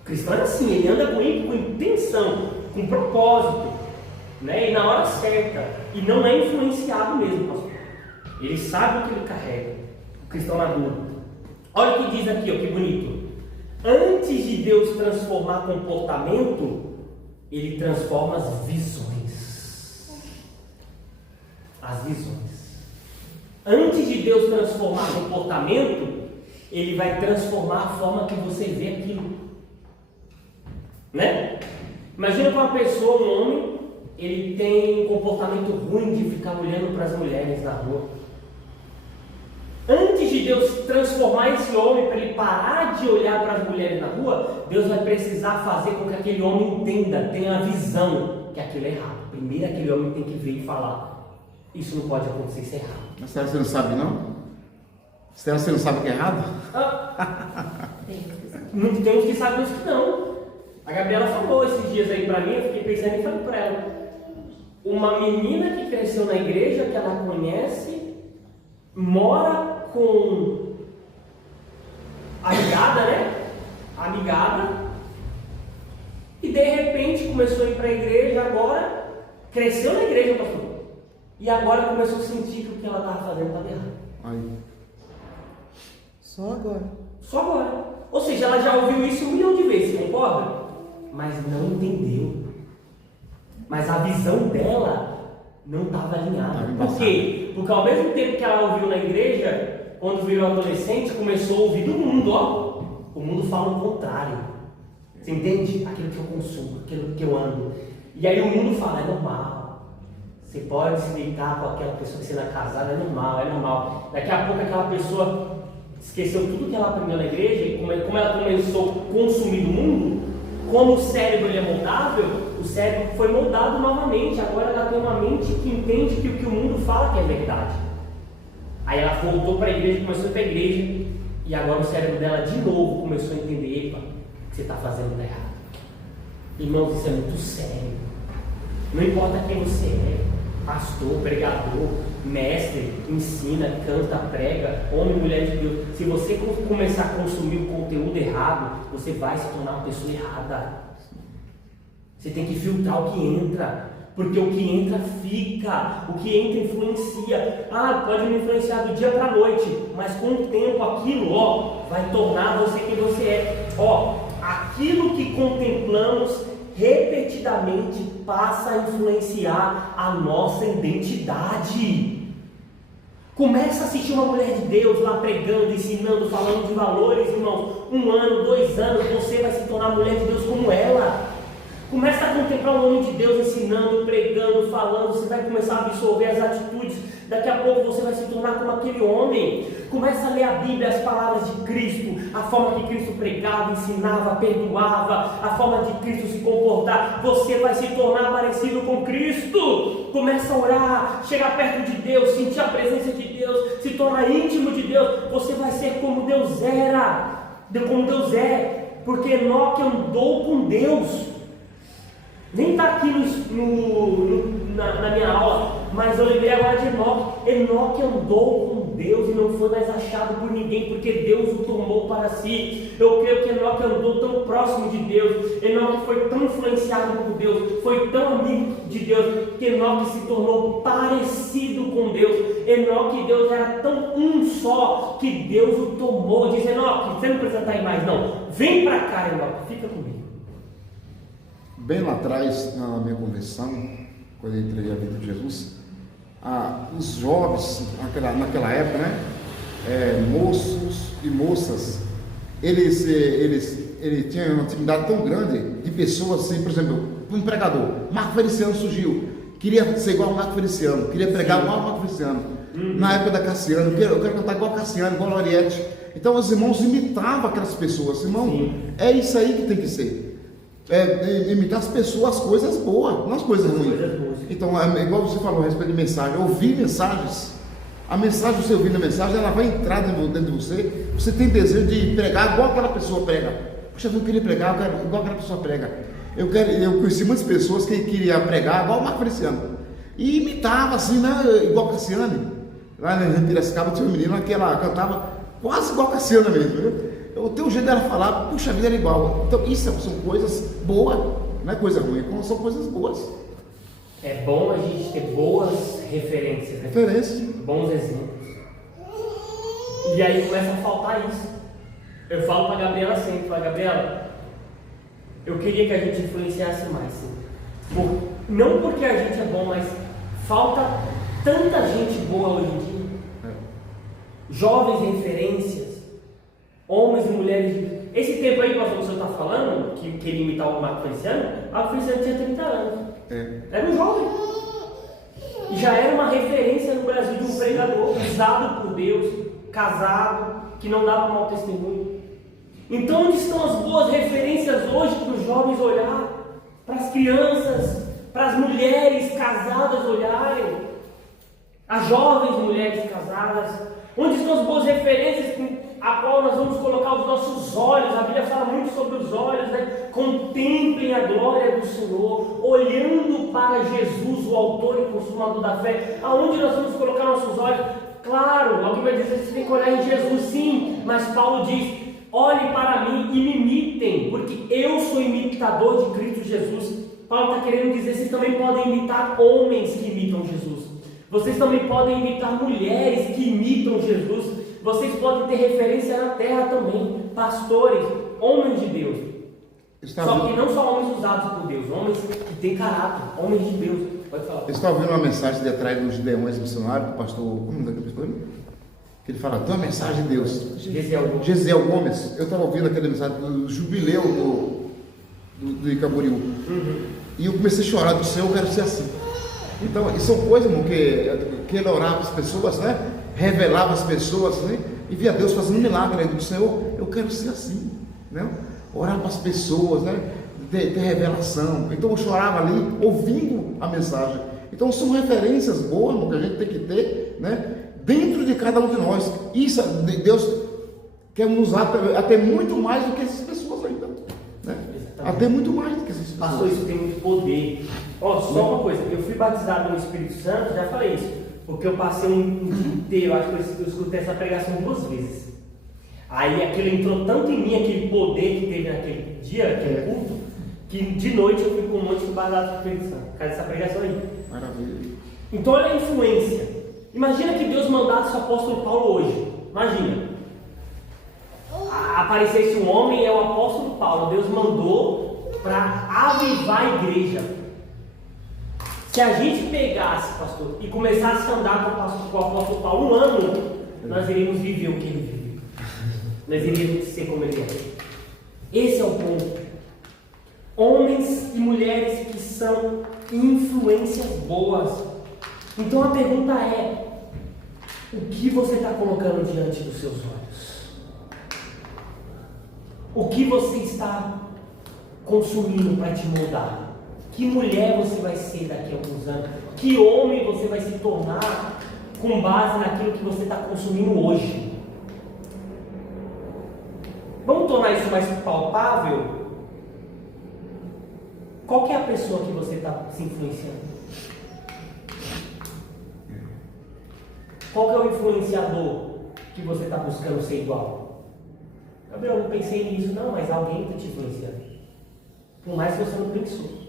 O cristão é assim, ele anda com intenção, com propósito, né? E na hora certa, e não é influenciado mesmo, pastor. Ele sabe o que ele carrega, o cristão maduro. Olha o que diz aqui, ó, que bonito. Antes de Deus transformar comportamento, Ele transforma as visões. As visões. Antes de Deus transformar comportamento, Ele vai transformar a forma que você vê aquilo. Né? Imagina que uma pessoa, um homem, ele tem um comportamento ruim de ficar olhando para as mulheres na rua. Antes de Deus transformar esse homem para ele parar de olhar para as mulheres na rua, Deus vai precisar fazer com que aquele homem entenda, tenha a visão que aquilo é errado. Primeiro aquele homem tem que ver e falar: isso não pode acontecer, isso é errado. Mas será que você não sabe, não? Será que você não sabe o que é errado? Tem uns que sabem, uns que não. A Gabriela falou esses dias aí para mim, eu fiquei pensando e falei para ela. Uma menina que cresceu na igreja, que ela conhece, mora com a ligada, né? A ligada, e de repente começou a ir para a igreja agora, cresceu na igreja, pastor, e agora começou a sentir que o que ela estava fazendo estava errado. Aí. Só agora. Só agora. Ou seja, ela já ouviu isso 1 milhão de vezes, concorda? Mas não entendeu. Mas a visão dela não estava alinhada. Por quê? Porque ao mesmo tempo que ela ouviu na igreja, quando virou adolescente, começou a ouvir do mundo, ó. O mundo fala o contrário. Você entende? Aquilo que eu consumo, aquilo que eu ando. E aí o mundo fala, é normal. Você pode se deitar com aquela pessoa que você não é casada, é normal, é normal. Daqui a pouco aquela pessoa esqueceu tudo que ela aprendeu na igreja, e como ela começou a consumir do mundo, como o cérebro ele é moldável, o cérebro foi moldado novamente. Agora ela tem uma mente que entende que o que o mundo fala que é verdade. Aí ela voltou para a igreja, começou a ir para a igreja, e agora o cérebro dela de novo começou a entender, epa, o que você está fazendo está errado. Irmãos, isso é muito sério. Não importa quem você é, pastor, pregador, mestre, ensina, canta, prega, homem, mulher de Deus. Se você começar a consumir o conteúdo errado, você vai se tornar uma pessoa errada. Você tem que filtrar o que entra, porque o que entra fica, o que entra influencia. Ah, pode me influenciar do dia para a noite, mas com o tempo aquilo, ó, vai tornar você quem você é. Ó, aquilo que contemplamos repetidamente passa a influenciar a nossa identidade. Começa a assistir uma mulher de Deus lá pregando, ensinando, falando de valores, irmãos. 1 ano, 2 anos, você vai se tornar mulher de Deus como ela. Começa a contemplar um homem de Deus ensinando, pregando, falando. Você vai começar a absorver as atitudes. Daqui a pouco você vai se tornar como aquele homem. Começa a ler a Bíblia, as palavras de Cristo, a forma que Cristo pregava, ensinava, perdoava, a forma de Cristo se comportar. Você vai se tornar parecido com Cristo. Começa a orar, chegar perto de Deus, sentir a presença de Deus, se tornar íntimo de Deus. Você vai ser como Deus era, como Deus é, porque Enoque andou com Deus. Nem está aqui na minha aula, mas eu lembrei agora de Enoque. Enoque andou com Deus e não foi mais achado por ninguém, porque Deus o tomou para si. Eu creio que Enoque andou tão próximo de Deus, Enoque foi tão influenciado por Deus, foi tão amigo de Deus, que Enoque se tornou parecido com Deus. Enoque e Deus era tão um só, que Deus o tomou. Diz: Enoque, você não precisa estar aí mais não, vem para cá, Enoque, fica comigo. Bem lá atrás, na minha conversão, quando eu entreguei a vida de Jesus, os jovens, naquela época, né, moços e moças, eles tinham uma intimidade tão grande de pessoas assim, por exemplo, um pregador, Marco Feliciano surgiu, queria ser igual ao Marco Feliciano, queria pregar igual ao Marco Feliciano, na época da Cassiano, eu quero cantar igual a Cassiano, igual a Loriette. Então os irmãos imitavam aquelas pessoas. Irmão, sim, é isso aí que tem que ser. Imitar as pessoas, as coisas boas, não as coisas ruins. Então, igual você falou a respeito de mensagem, ouvir mensagens, a mensagem, você ouvindo a mensagem, ela vai entrar dentro de você. Você tem desejo de pregar igual aquela pessoa prega. Puxa, eu queria pregar, eu quero igual aquela pessoa prega. Eu conheci muitas pessoas que queriam pregar igual o Marco Feliciano e imitava assim, né, igual a Cassiane. Lá em Piracicaba tinha uma menina que ela cantava quase igual a Cassiana mesmo, viu? O teu jeito dela falar, puxa, a vida era igual. Então, isso são coisas boas, não é coisa ruim, são coisas boas. É bom a gente ter boas referências, né? Bons exemplos. E aí começa a faltar isso. Eu falo para a Gabriela sempre, Gabriela, eu queria que a gente influenciasse mais, sim. Não porque a gente é bom, mas falta tanta gente boa hoje em dia. Jovens referências, homens e mulheres. Esse tempo aí que o senhor está falando, que queria imitar o Marco Feliciano, o Marco Feliciano tinha 30 anos. Era um jovem. E já era uma referência no Brasil de um pregador usado por Deus, casado, que não dava mau testemunho. Então, onde estão as boas referências hoje para os jovens olhar, para as crianças, para as mulheres casadas olharem, as jovens mulheres casadas? Onde estão as boas referências a qual nós vamos colocar os nossos olhos? A Bíblia fala muito sobre os olhos, né? Contemplem a glória do Senhor, olhando para Jesus, o autor e consumador da fé. Aonde nós vamos colocar nossos olhos? Claro, alguém vai dizer que você tem que olhar em Jesus, sim, mas Paulo diz: olhem para mim e me imitem, porque eu sou imitador de Cristo Jesus. Paulo está querendo dizer: vocês também podem imitar homens que imitam Jesus. Vocês também podem imitar mulheres que imitam Jesus. Vocês podem ter referência na terra também. Pastores, homens de Deus. Só que não só homens usados por Deus, homens que têm caráter, homens de Deus. Pode falar. Eu estava ouvindo uma mensagem de atrás dos leões missionários, do pastor, como daquele pastor? Que ele fala, tem uma mensagem de Deus. Gesiel Gomes. Eu estava ouvindo aquela mensagem do jubileu do Icaburiú. E eu comecei a chorar do Senhor, eu quero ser assim. Então, isso são coisas, irmão, que ele orava as pessoas, né? Revelava as pessoas, né? E via Deus fazendo um milagre aí do Senhor, eu quero ser assim, né? Orar para as pessoas, né? Ter revelação. Então eu chorava ali, ouvindo a mensagem. Então são referências boas, irmão, que a gente tem que ter, né? Dentro de cada um de nós. Isso, Deus quer nos usar até muito mais do que essas pessoas ainda, né? Até muito mais do que essas pessoas. Pastor, isso tem muito poder. Ó, só uma coisa, eu fui batizado no Espírito Santo, já falei isso, porque eu passei um dia inteiro, acho que eu escutei essa pregação 2 vezes. Aí aquilo entrou tanto em mim, aquele poder que teve naquele dia, aquele culto, que de noite eu fui com um monte de batizado no Espírito Santo, por causa dessa pregação aí. Maravilha. Então olha a influência. Imagina que Deus mandasse o apóstolo Paulo hoje. Imagina. Aparecesse um homem, é o apóstolo Paulo. Deus mandou para avivar a igreja. Se a gente pegasse, pastor, e começasse a andar com o apóstolo Paulo 1 ano, nós iríamos viver o que ele viveu. Nós iríamos ser como ele é. Esse é o ponto. Homens e mulheres que são influências boas. Então a pergunta é: o que você está colocando diante dos seus olhos? O que você está consumindo para te moldar? Que mulher você vai ser daqui a alguns anos? Que homem você vai se tornar com base naquilo que você está consumindo hoje? Vamos tornar isso mais palpável? Qual que é a pessoa que você está se influenciando? Qual que é o influenciador que você está buscando ser igual? Gabriel, eu não pensei nisso. Não, mas alguém está te influenciando. Por mais que você não pensou.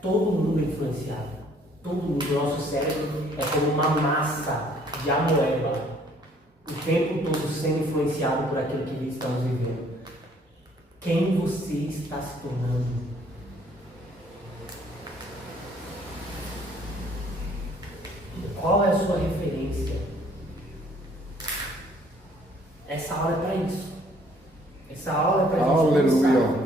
Todo mundo é influenciado. Todo mundo. O nosso cérebro é como uma massa de amoeba. O tempo todo sendo influenciado por aquilo que estamos vivendo. Quem você está se tornando? Qual é a sua referência? Essa aula é para isso. Essa aula é para a gente pensar.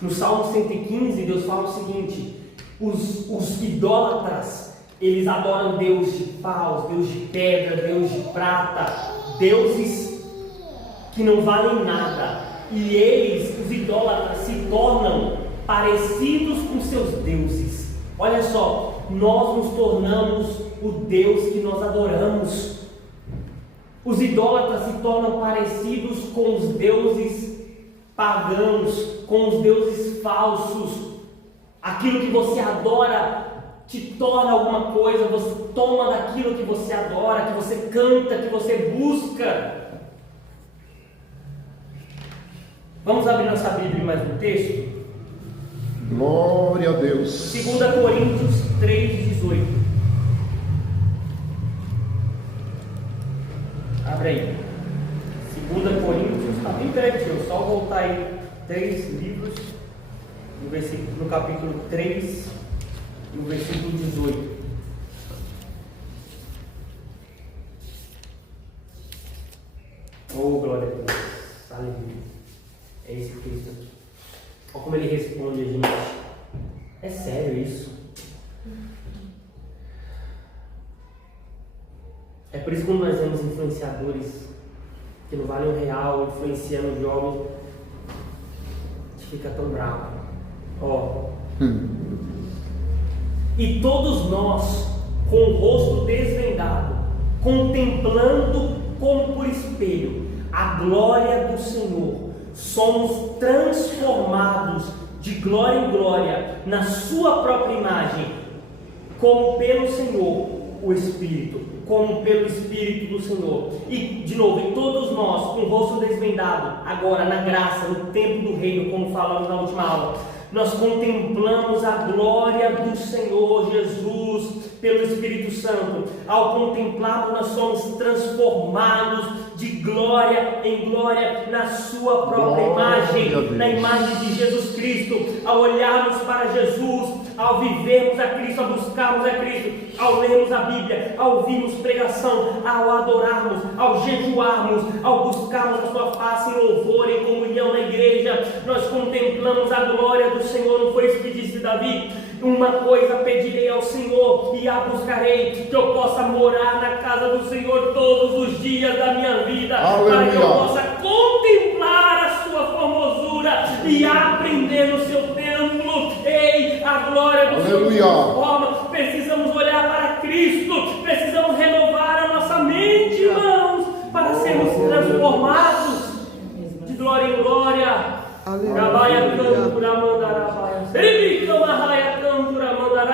No Salmo 115, Deus fala o seguinte: os idólatras, eles adoram Deus de paus, Deus de pedra, Deus de prata, deuses que não valem nada. E eles, os idólatras, se tornam parecidos com seus deuses. Olha só, nós nos tornamos o Deus que nós adoramos. Os idólatras se tornam parecidos com os deuses pagãos, com os deuses falsos. Aquilo que você adora te torna alguma coisa, você toma daquilo que você adora, que você canta, que você busca. Vamos abrir nossa Bíblia em mais um texto? Glória a Deus. 2 Coríntios 3,18. Abre aí. 2 Coríntios, está bem pertinho, só voltar aí 3 livros, no capítulo 3, no versículo 18. Oh, glória a Deus. Aleluia. É esse texto aqui. Olha como ele responde a gente. É sério isso? É por isso que quando nós vemos influenciadores que não valem um real, influenciando jovens, a gente fica tão bravo. Ó. E todos nós, com o rosto desvendado, contemplando como por espelho a glória do Senhor, somos transformados de glória em glória na sua própria imagem, como pelo Senhor o Espírito, como pelo Espírito do Senhor. E de novo, e todos nós com o rosto desvendado, agora na graça, no tempo do reino, como falamos na última aula, nós contemplamos a glória do Senhor Jesus pelo Espírito Santo. Ao contemplarmos, nós somos transformados de glória em glória na sua própria imagem, na imagem de Jesus Cristo. Ao olharmos para Jesus, ao vivermos a Cristo, a buscarmos a Cristo, ao lermos a Bíblia, ao ouvirmos pregação, ao adorarmos, ao jejuarmos, ao buscarmos a sua face em louvor, em comunhão na igreja, nós contemplamos a glória do Senhor. Não foi isso que disse Davi? Uma coisa pedirei ao Senhor e a buscarei, que eu possa morar na casa do Senhor todos os dias da minha vida, para que eu possa contemplar a sua formosura e aprender no seu templo. Ei, a glória do Senhor nos transforma. Precisamos olhar para Cristo, precisamos renovar a nossa mente, irmãos, para sermos transformados de glória em glória. Aleluia.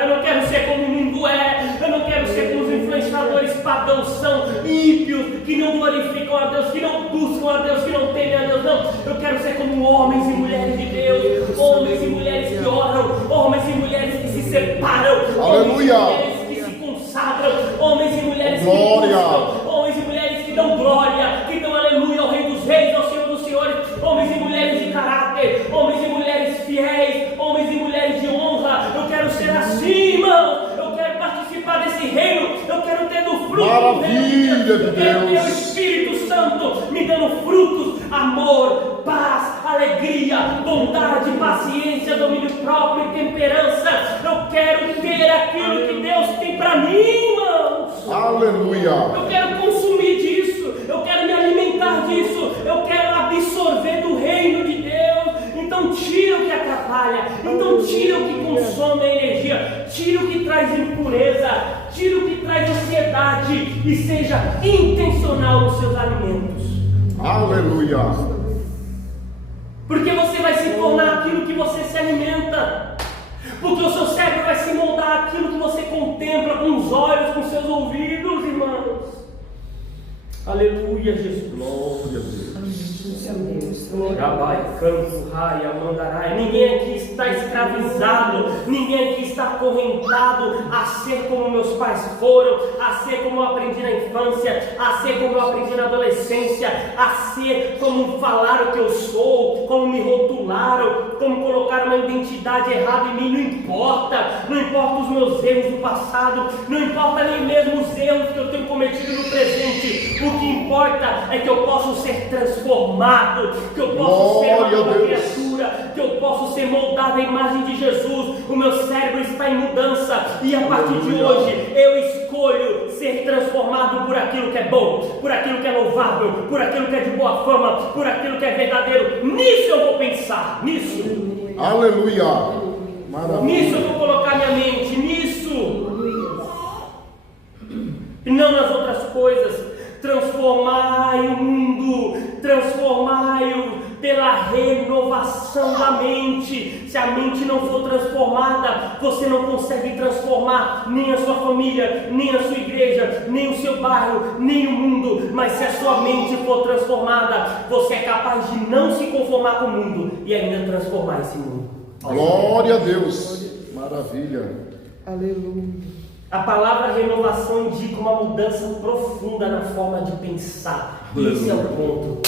Eu não quero ser como o mundo é. Eu não quero ser como os influenciadores pagãos são, ímpios, que não glorificam a Deus, que não buscam a Deus, que não temem a Deus. Não, eu quero ser como homens e mulheres de Deus, homens e mulheres que oram, homens e mulheres que se separam, homens e mulheres que se consagram, homens e mulheres que buscam, homens e mulheres que dão glória, que dão aleluia ao Rei dos Reis, ao Senhor dos Senhores, homens e mulheres de caráter, homens e mulheres fiéis, homens e mulheres de honra. Eu quero ser assim, irmão. Eu quero participar desse reino. Eu quero ter do fruto do reino. Eu quero ter o Espírito Santo me dando frutos: amor, paz, alegria, bondade, paciência, domínio próprio e temperança. Eu quero ter aquilo que Deus tem para mim, irmãos. Aleluia. Eu quero consumir disso. Eu quero me alimentar disso. Eu quero absorver do reino de Deus. Então tira o que atrapalha, então tira o que consome a energia, tira o que traz impureza, tira o que traz ansiedade e seja intencional nos seus alimentos. Aleluia. Porque você vai se tornar aquilo que você se alimenta. Porque o seu cérebro vai se moldar aquilo que você contempla com os olhos, com seus ouvidos, irmãos. Aleluia, Jesus. Glória a Deus. Ninguém aqui está escravizado, ninguém aqui está acorrentado a ser como meus pais foram, a ser como eu aprendi na infância, a ser como eu aprendi na adolescência, a ser como falaram que eu sou, como me rotularam, como colocaram uma identidade errada em mim. Não importa os meus erros do passado, não importa nem mesmo os erros que eu tenho cometido no presente. O que importa é que eu posso ser transformado, que eu posso ser uma nova criatura, que eu posso ser moldado à imagem de Jesus. O meu cérebro está em mudança e a partir de hoje eu escolho ser transformado por aquilo que é bom, por aquilo que é louvável, por aquilo que é de boa fama, por aquilo que é verdadeiro. Nisso eu vou pensar, nisso. Aleluia. Maravilha. Nisso eu vou colocar minha mente, nisso. E não nas outras coisas. Transformai o mundo, transformai-o pela renovação da mente. Se a mente não for transformada, você não consegue transformar nem a sua família, nem a sua igreja, nem o seu bairro, nem o mundo. Mas se a sua mente for transformada, você é capaz de não se conformar com o mundo e ainda transformar esse mundo. Glória a Deus. Maravilha. Aleluia. A palavra renovação indica uma mudança profunda na forma de pensar. Esse é o ponto.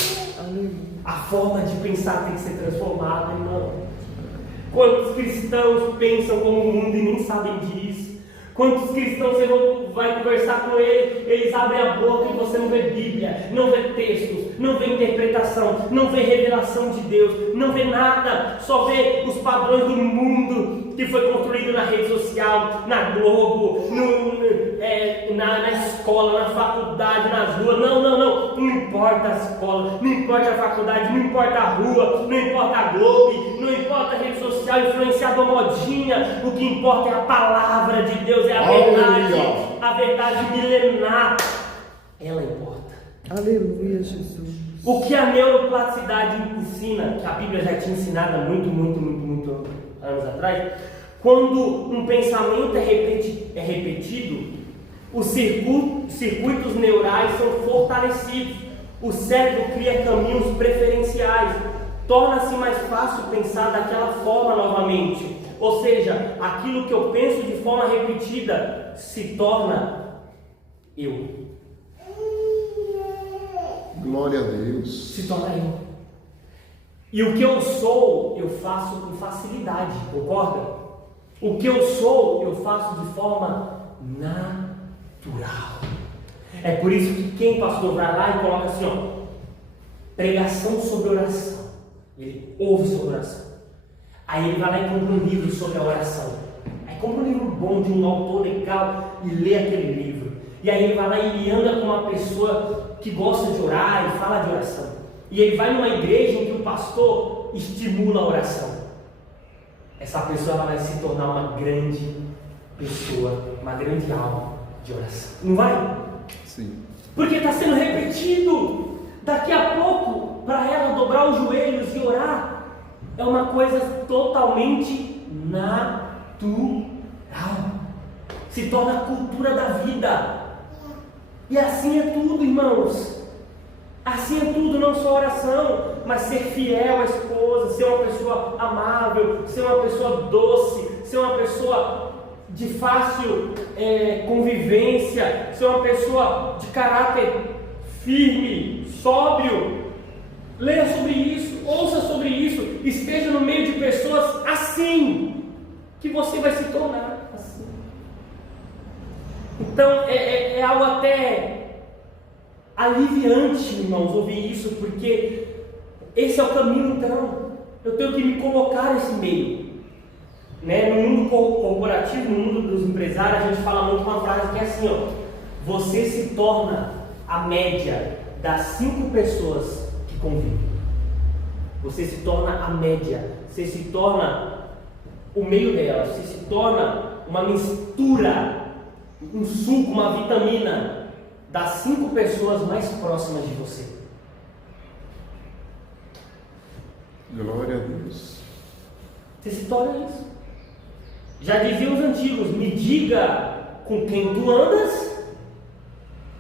A forma de pensar tem que ser transformada, irmão. Quantos cristãos pensam como o mundo e nem sabem disso? Quantos cristãos você vai conversar com eles abrem a boca e você não vê Bíblia, não vê textos, não vê interpretação, não vê revelação de Deus, não vê nada, só vê os padrões do mundo que foi construído na rede social, na Globo, na escola, na faculdade, nas ruas. Não importa a escola, não importa a faculdade, não importa a rua, não importa a Globo, não importa a rede social influenciada modinha. O que importa é a palavra de Deus, é a verdade milenar. Ela importa. Aleluia, Jesus. O que a neuroplasticidade ensina, que a Bíblia já tinha ensinado há muito anos atrás, quando um pensamento é repetido, os circuitos neurais são fortalecidos, o cérebro cria caminhos preferenciais, torna-se mais fácil pensar daquela forma novamente. Ou seja, aquilo que eu penso de forma repetida se torna eu. Glória a Deus. Se torna eu. E o que eu sou, eu faço com facilidade, concorda? O que eu sou, eu faço de forma natural. É por isso que quem pastor vai lá e coloca assim, ó, pregação sobre oração. Ele ouve sobre oração. Aí ele vai lá e compra um livro sobre a oração. Aí compra um livro bom de um autor legal e lê aquele livro. E aí ele vai lá e ele anda com uma pessoa que gosta de orar e fala de oração. E ele vai numa igreja em que o pastor estimula a oração. Essa pessoa ela vai se tornar uma grande pessoa, uma grande alma de oração. Não vai? Sim. Porque está sendo repetido. Daqui a pouco, para ela dobrar os joelhos e orar, é uma coisa totalmente natural. Se torna a cultura da vida. E assim é tudo, irmãos. Assim é tudo, não só oração, mas ser fiel à esposa, ser uma pessoa amável, ser uma pessoa doce, ser uma pessoa de fácil convivência, ser uma pessoa de caráter firme, sóbrio. Leia sobre isso, ouça sobre isso, esteja no meio de pessoas assim, que você vai se tornar assim. Então é algo até aliviante, irmãos, ouvir isso, porque esse é o caminho. Então eu tenho que me colocar nesse meio, né? No mundo corporativo, no mundo dos empresários, a gente fala muito uma frase que é assim, ó: você se torna a média das 5 pessoas que convivem. Você se torna a média, você se torna o meio delas, você se torna uma mistura, um suco, uma vitamina das 5 pessoas mais próximas de você. Glória a Deus. Você se torna isso. Já diziam os antigos: me diga com quem tu andas,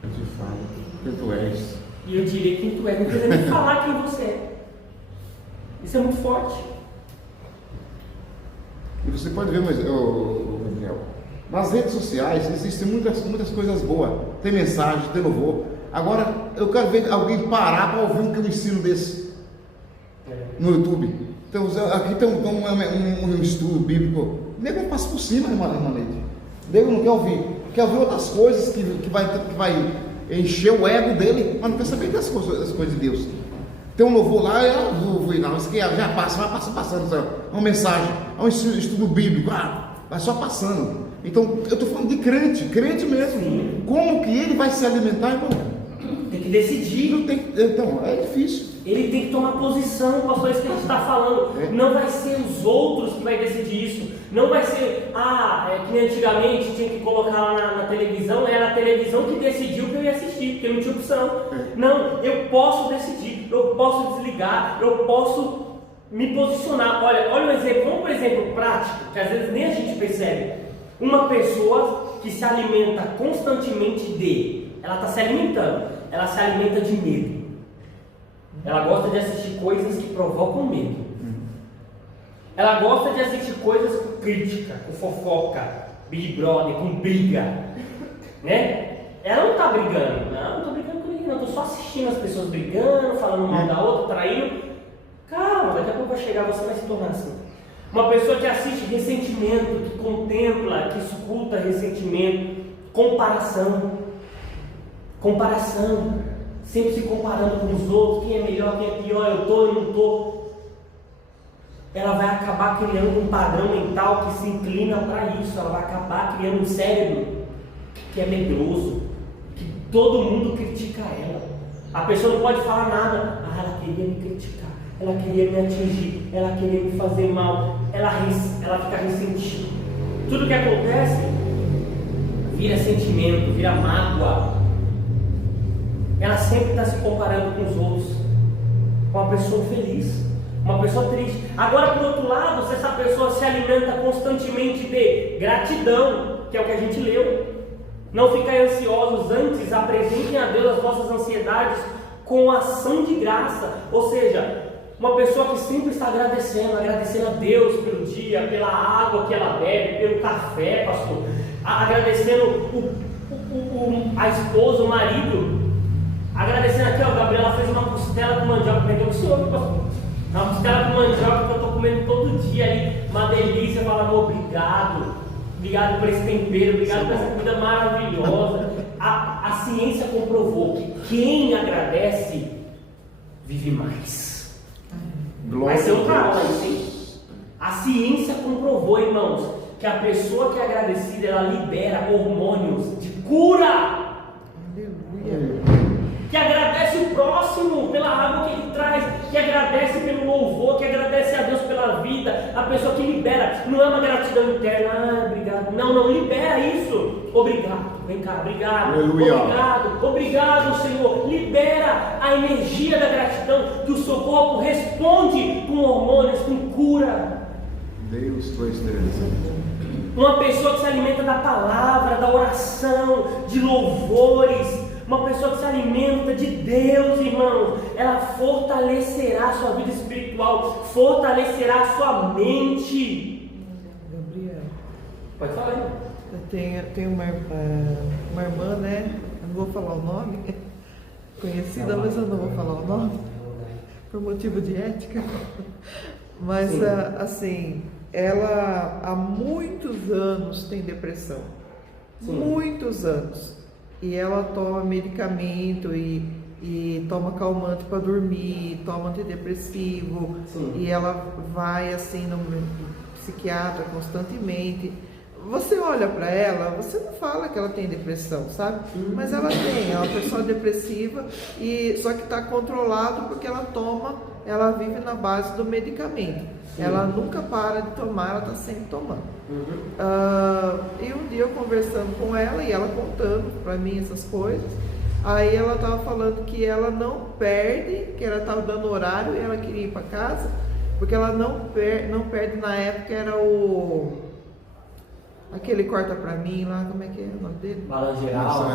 Eu te falo quem tu és. e eu direi quem tu és. Não precisa nem falar quem você é. Isso é muito forte. E você pode ver, mas, Gabriel, nas redes sociais existem muitas coisas boas. Tem mensagem, tem louvor. Agora, eu quero ver alguém parar para ouvir um ensino desse no YouTube. Então, aqui tem um estudo bíblico. O nego passa por cima, irmã Leide. O nego não quer ouvir. Quer ouvir outras coisas que vai encher o ego dele, mas não quer saber das coisas de Deus. Tem um louvor lá, isso que já passa, vai passando, uma mensagem, um estudo bíblico, vai só passando. Então, eu estou falando de crente mesmo. Sim. Como que ele vai se alimentar, irmão? Tem que decidir. Então, é difícil. Ele tem que tomar posição, pastor, isso que a gente está falando. Não vai ser os outros que vai decidir isso. Não vai ser, que nem antigamente tinha que colocar lá na televisão, era a televisão que decidiu que eu ia assistir, porque não tinha opção. Não, eu posso decidir, eu posso desligar, eu posso me posicionar. Olha um exemplo, vamos por exemplo prático, que às vezes nem a gente percebe. Uma pessoa que se alimenta constantemente ela está se alimentando, ela se alimenta de medo. Ela gosta de assistir coisas que provocam medo. Ela gosta de assistir coisas com crítica, com fofoca, Big Brother, com briga, né? Ela não está brigando, não estou brigando com ninguém, não, estou só assistindo as pessoas brigando, falando mal da outra, traindo. Calma, daqui a pouco vai chegar, você vai se tornar assim. Uma pessoa que assiste ressentimento, que contempla, que escuta ressentimento, comparação, sempre se comparando com os outros, quem é melhor, quem é pior, eu estou, eu não estou. Ela vai acabar criando um padrão mental que se inclina para isso, ela vai acabar criando um cérebro que é medroso, que todo mundo critica ela. A pessoa não pode falar nada, ela queria me criticar, ela queria me atingir, ela queria me fazer mal, ela fica ressentida. Tudo que acontece vira sentimento, vira mágoa. Ela sempre está se comparando com os outros, com uma pessoa feliz, uma pessoa triste. Agora, por outro lado, se essa pessoa se alimenta constantemente de gratidão, que é o que a gente leu, não fiquem ansiosos, antes apresentem a Deus as vossas ansiedades com ação de graça. Ou seja, uma pessoa que sempre está agradecendo a Deus pelo dia, pela água que ela bebe, pelo café, pastor, agradecendo a esposa, o marido, agradecendo aqui, ó, Gabriela fez uma costela com mandioca, perdeu o senhor, pastor, uma costela com mandioca que eu estou comendo todo dia ali, uma delícia falar obrigado. Obrigado por esse tempero, obrigado por essa comida maravilhosa. A ciência comprovou que quem agradece vive mais. Vai ser um canal aí, sim. A ciência comprovou, irmãos, que a pessoa que é agradecida, ela libera hormônios de cura. Aleluia. Que agradece o próximo pela água que ele traz, que agradece pelo louvor, que agradece a Deus pela vida, a pessoa que libera, não é uma gratidão interna, obrigado, não, libera isso, obrigado, vem cá, obrigado, Aleluia. obrigado Senhor, libera a energia da gratidão, que o seu corpo responde com hormônios, com cura. Deus, tua estrela. Uma pessoa que se alimenta da palavra, da oração, de louvores, uma pessoa que se alimenta de Deus, irmãos, ela fortalecerá a sua vida espiritual, fortalecerá a sua mente. Gabriel, Pode falar aí. eu tenho uma irmã, né? Eu não vou falar o nome, conhecida, mas eu não vou falar o nome, por motivo de ética. Mas, assim, ela há muitos anos tem depressão. Sim. Muitos anos. E ela toma medicamento e toma calmante para dormir, toma antidepressivo. Sim. E ela vai assim no psiquiatra constantemente. Você olha para ela, você não fala que ela tem depressão, sabe? Mas ela tem, é uma pessoa depressiva, e só que está controlado porque ela vive na base do medicamento. Sim. Ela nunca para de tomar, ela está sempre tomando. E um dia eu conversando com ela e ela contando para mim essas coisas, aí ela estava falando que ela não perde, que ela estava dando horário e ela queria ir para casa, porque ela não perde, na época era aquele corta pra mim lá, como é que é o nome dele? Balanço Geral.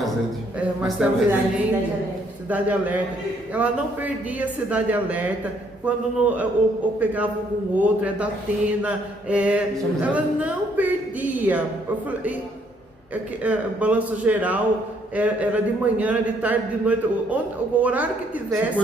Marcelo Rezende, Cidade Alerta. Ela não perdia Cidade Alerta, quando ou pegava um outro, da Atena, ela não perdia. Eu falei, Balanço Geral, era de manhã, era de tarde, de noite, o horário que tivesse,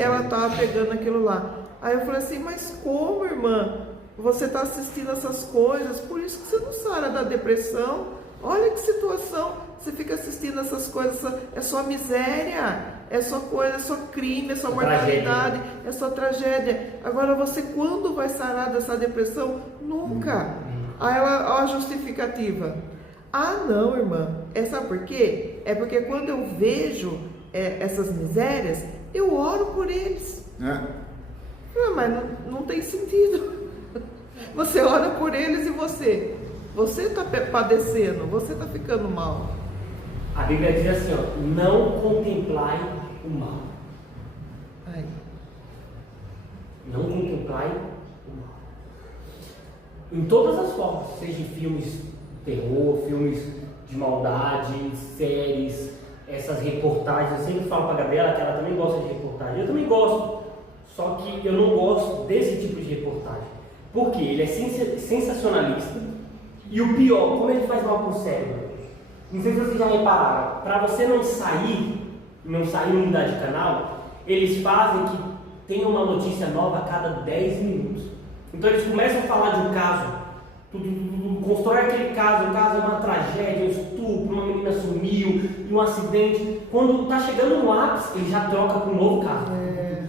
ela estava pegando aquilo lá. Aí eu falei assim, mas como, irmã? Você está assistindo essas coisas, por isso que você não sara da depressão. Olha que situação, você fica assistindo essas coisas, é só miséria, é só coisa, é só crime, é só mortalidade, é só tragédia. Agora você, quando vai sarar dessa depressão? Nunca. Aí ela, ó, a justificativa. Ah, não, irmã, sabe por quê? É porque quando eu vejo essas misérias, eu oro por eles. Mas não tem sentido. Você ora por eles e você está padecendo, você está ficando mal. A Bíblia diz assim, ó, não contemplai o mal. Não contemplai o mal. Em todas as formas, seja em filmes de terror, filmes de maldade, séries, essas reportagens. Eu sempre falo para a Gabriela que ela também gosta de reportagem. Eu também gosto, só que eu não gosto desse tipo de reportagem. Porque ele é sensacionalista e o pior, como ele faz mal para o cérebro. Não sei se vocês já repararam, para você não sair, não mudar de canal, eles fazem que tem uma notícia nova a cada 10 minutos. Então eles começam a falar de um caso, constrói aquele caso, o caso é uma tragédia, um estupro, uma menina sumiu, um acidente. Quando está chegando no ápice, ele já troca para um novo caso.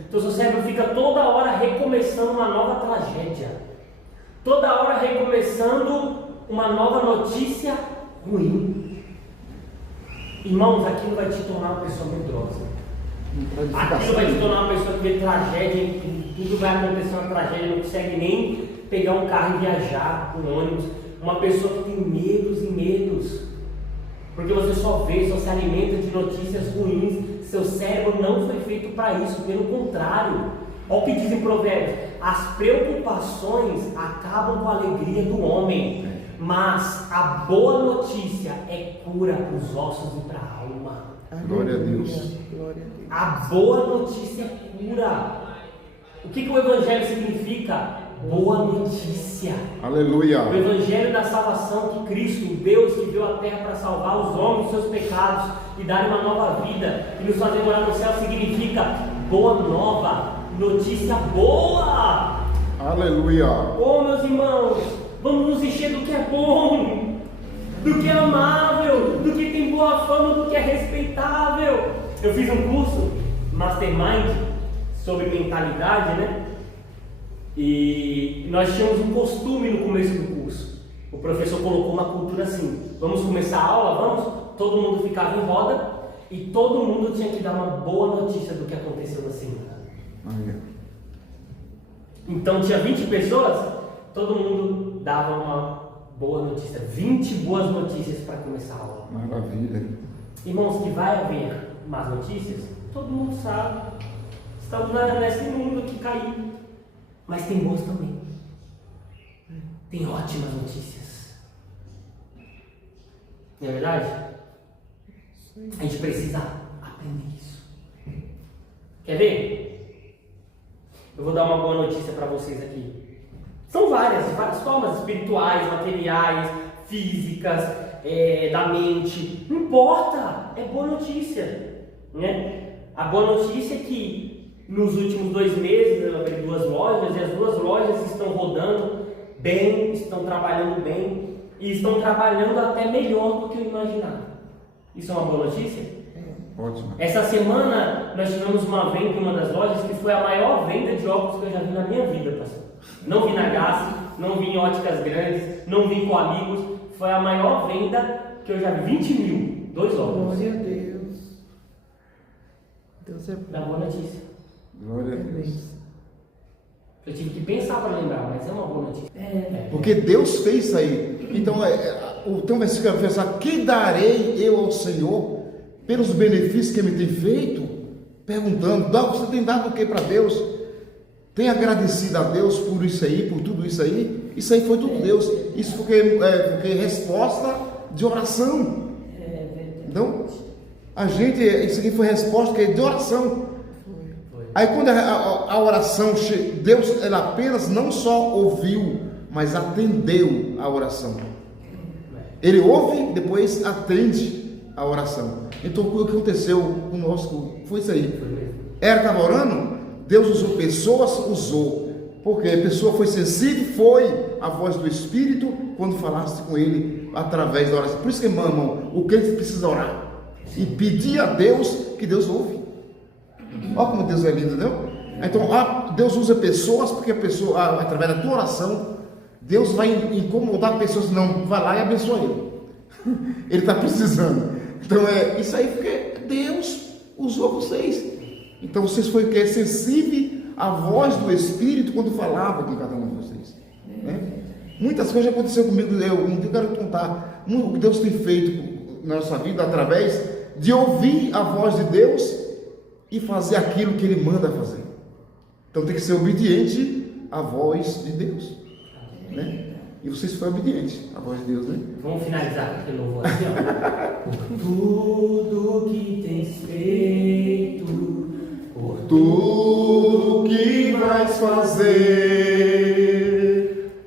Então seu cérebro fica toda hora recomeçando uma nova tragédia. Toda hora recomeçando uma nova notícia ruim. Irmãos, aquilo vai te tornar uma pessoa medrosa. Aquilo vai te tornar uma pessoa que vê tragédia, tudo vai acontecer uma tragédia, não consegue nem pegar um carro e viajar com ônibus. Uma pessoa que tem medos e medos. Porque você só se alimenta de notícias ruins. Seu cérebro não foi feito para isso, pelo contrário. Olha o que diz em Provérbios: as preocupações acabam com a alegria do homem, mas a boa notícia é cura para os ossos e para a alma. Glória a Deus. A boa notícia é cura. O que o Evangelho significa? Boa notícia. Aleluia. O Evangelho da salvação, que Cristo, Deus que veio à terra para salvar os homens dos seus pecados e dar uma nova vida e nos fazer morar no céu, significa boa nova. Notícia boa! Aleluia. Oh, meus irmãos, vamos nos encher do que é bom, do que é amável, do que tem boa fama, do que é respeitável. Eu fiz um curso, Mastermind, sobre mentalidade, né? E nós tínhamos um costume no começo do curso. O professor colocou uma cultura assim: vamos começar a aula, vamos? Todo mundo ficava em roda e todo mundo tinha que dar uma boa notícia do que aconteceu na semana. Então tinha 20 pessoas, todo mundo dava uma boa notícia, 20 boas notícias para começar a aula. Maravilha. Irmãos, que vai haver más notícias, todo mundo sabe. Estamos nesse mundo que caiu. Mas tem boas também. Tem ótimas notícias. Não é verdade? A gente precisa aprender isso. Quer ver? Eu vou dar uma boa notícia para vocês aqui. São várias formas espirituais, materiais, físicas, da mente. Não importa, é boa notícia, né? A boa notícia é que nos últimos 2 meses eu abri 2 lojas e as 2 lojas estão rodando bem, estão trabalhando bem e estão trabalhando até melhor do que eu imaginava. Isso é uma boa notícia? Ótimo. Essa semana nós tivemos uma venda em uma das lojas que foi a maior venda de óculos que eu já vi na minha vida, pastor. Não vi na Gás, não vi em óticas grandes, não vi com amigos. Foi a maior venda que eu já vi, 20 mil, 2 óculos. Glória a Deus. Deus é bom. Da boa notícia. Glória a Deus. Eu tive que pensar para lembrar, mas é uma boa notícia. Porque Deus fez isso aí. Então, o teu versículo vai pensar: que darei eu ao Senhor pelos benefícios que Ele me tem feito? Perguntando: você tem dado o que para Deus? Tem agradecido a Deus por isso aí, por tudo isso aí? Isso aí foi tudo Deus. Isso porque resposta de oração. Então, isso aqui foi resposta de oração. Aí quando a oração, Deus ela apenas não só ouviu, mas atendeu a oração. Ele ouve, depois atende a oração. Então o que aconteceu conosco foi isso aí. Ela estava orando, Deus usou pessoas, porque a pessoa foi sensível, foi a voz do Espírito quando falaste com ele através da oração. Por isso que, irmão, o crente precisa orar e pedir a Deus, que Deus ouve. Olha como Deus é lindo, entendeu? Então Deus usa pessoas, porque a pessoa, através da tua oração, Deus vai incomodar pessoas. Não, vai lá e abençoa ele. Ele está precisando. Então isso aí porque Deus usou vocês. Então vocês foram sensíveis à voz do Espírito quando falava com cada um de vocês, né? Muitas coisas aconteceram comigo. Eu quero contar o que Deus tem feito na nossa vida através de ouvir a voz de Deus e fazer aquilo que Ele manda fazer. Então tem que ser obediente à voz de Deus, né? E vocês foram obedientes à voz de Deus, né? Vamos finalizar com aquele louvor assim, ó. Por tudo que tens feito, por tudo que vais fazer,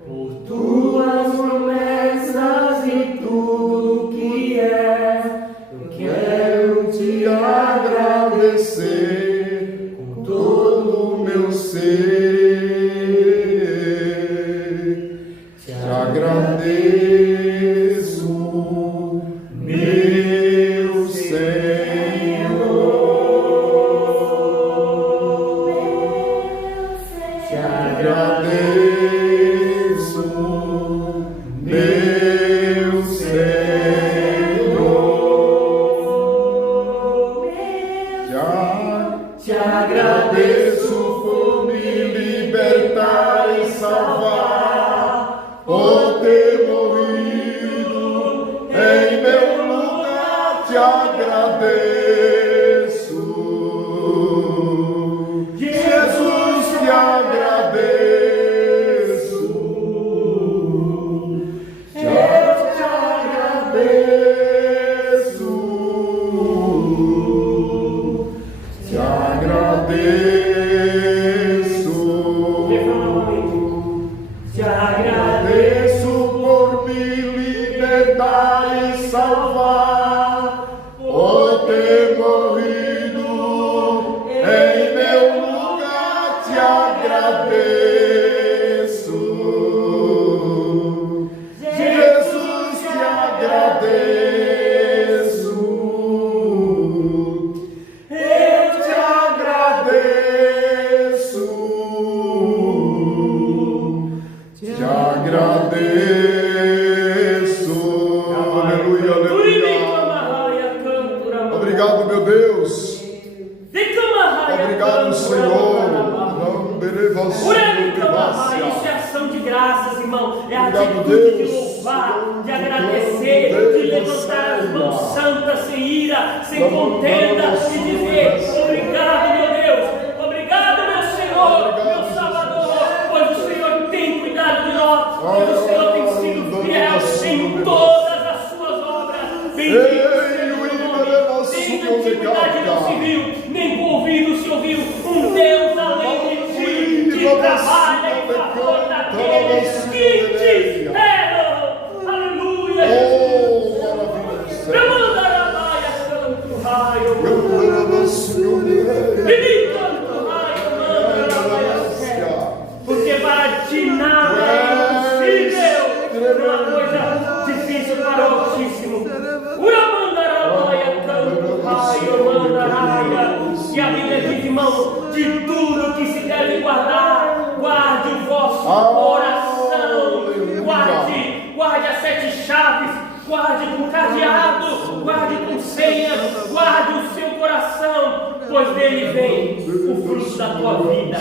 por tuas promessas e tudo que é, eu quero te agradecer com todo o meu ser. Te agradeço, meu Senhor. Te agradeço, meu Senhor. Te agradeço por me libertar e salvar, por ter morrido em meu lugar. Te agradeço, Jesus, te agradeço, eu te agradeço, te agradeço, te agradeço por me libertar e salvar, por ter morrido em Obrigado, meu Deus. Obrigado, Senhor. Isso é ação de graças, irmão. É a atitude de louvar, de agradecer, de levantar as mãos santas, sem ira, sem contenda, e dizer: obrigado, meu Deus. Obrigado, meu Senhor, meu Salvador, pois o Senhor tem cuidado de nós, pois o Senhor tem sido fiel em todas as suas obras. Bendito seja o nome. Desde a antiguidade não se viu, nem com ouvido se ouviu um Deus além de ti, que trabalha em favor daqueles que te esperam. Aleluia. Porque para ti nada é impossível, é uma coisa difícil para o Altíssimo. E a Bíblia diz, irmão, de tudo que se deve guardar, guarde o vosso coração, guarde as 7 chaves, guarde com cadeado, guarde com senha, guarde o seu coração, pois dele vem o fruto da tua vida.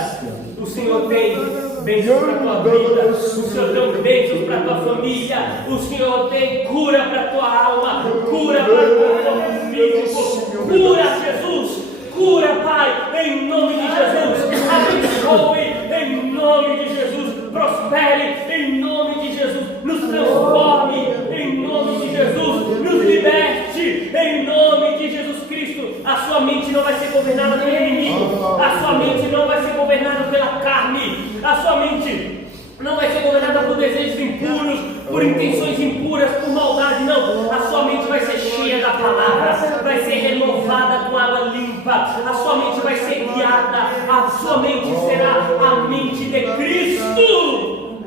O Senhor tem bênçãos para a tua vida, o Senhor tem bênçãos para a tua família, o Senhor tem cura para a tua alma, cura para o teu corpo físico, cura, Jesus, cura, Pai, em nome de Jesus, abençoe em nome de Jesus, prospere em nome de Jesus, nos transforme em nome de Jesus, nos liberte em nome de Jesus Cristo. A sua mente não vai ser governada pelo inimigo, a sua mente não vai ser governada pela carne, a sua mente não vai ser governada por desejos impuros, por intenções impuras, por maldade, não. A sua mente vai ser cheia da palavra, vai ser renovada com água limpa, a sua mente vai ser guiada, a sua mente será a mente de Cristo.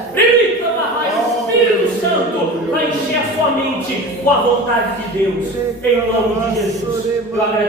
O Espírito Santo vai encher a sua mente com a vontade de Deus, em nome de Jesus. Eu agradeço.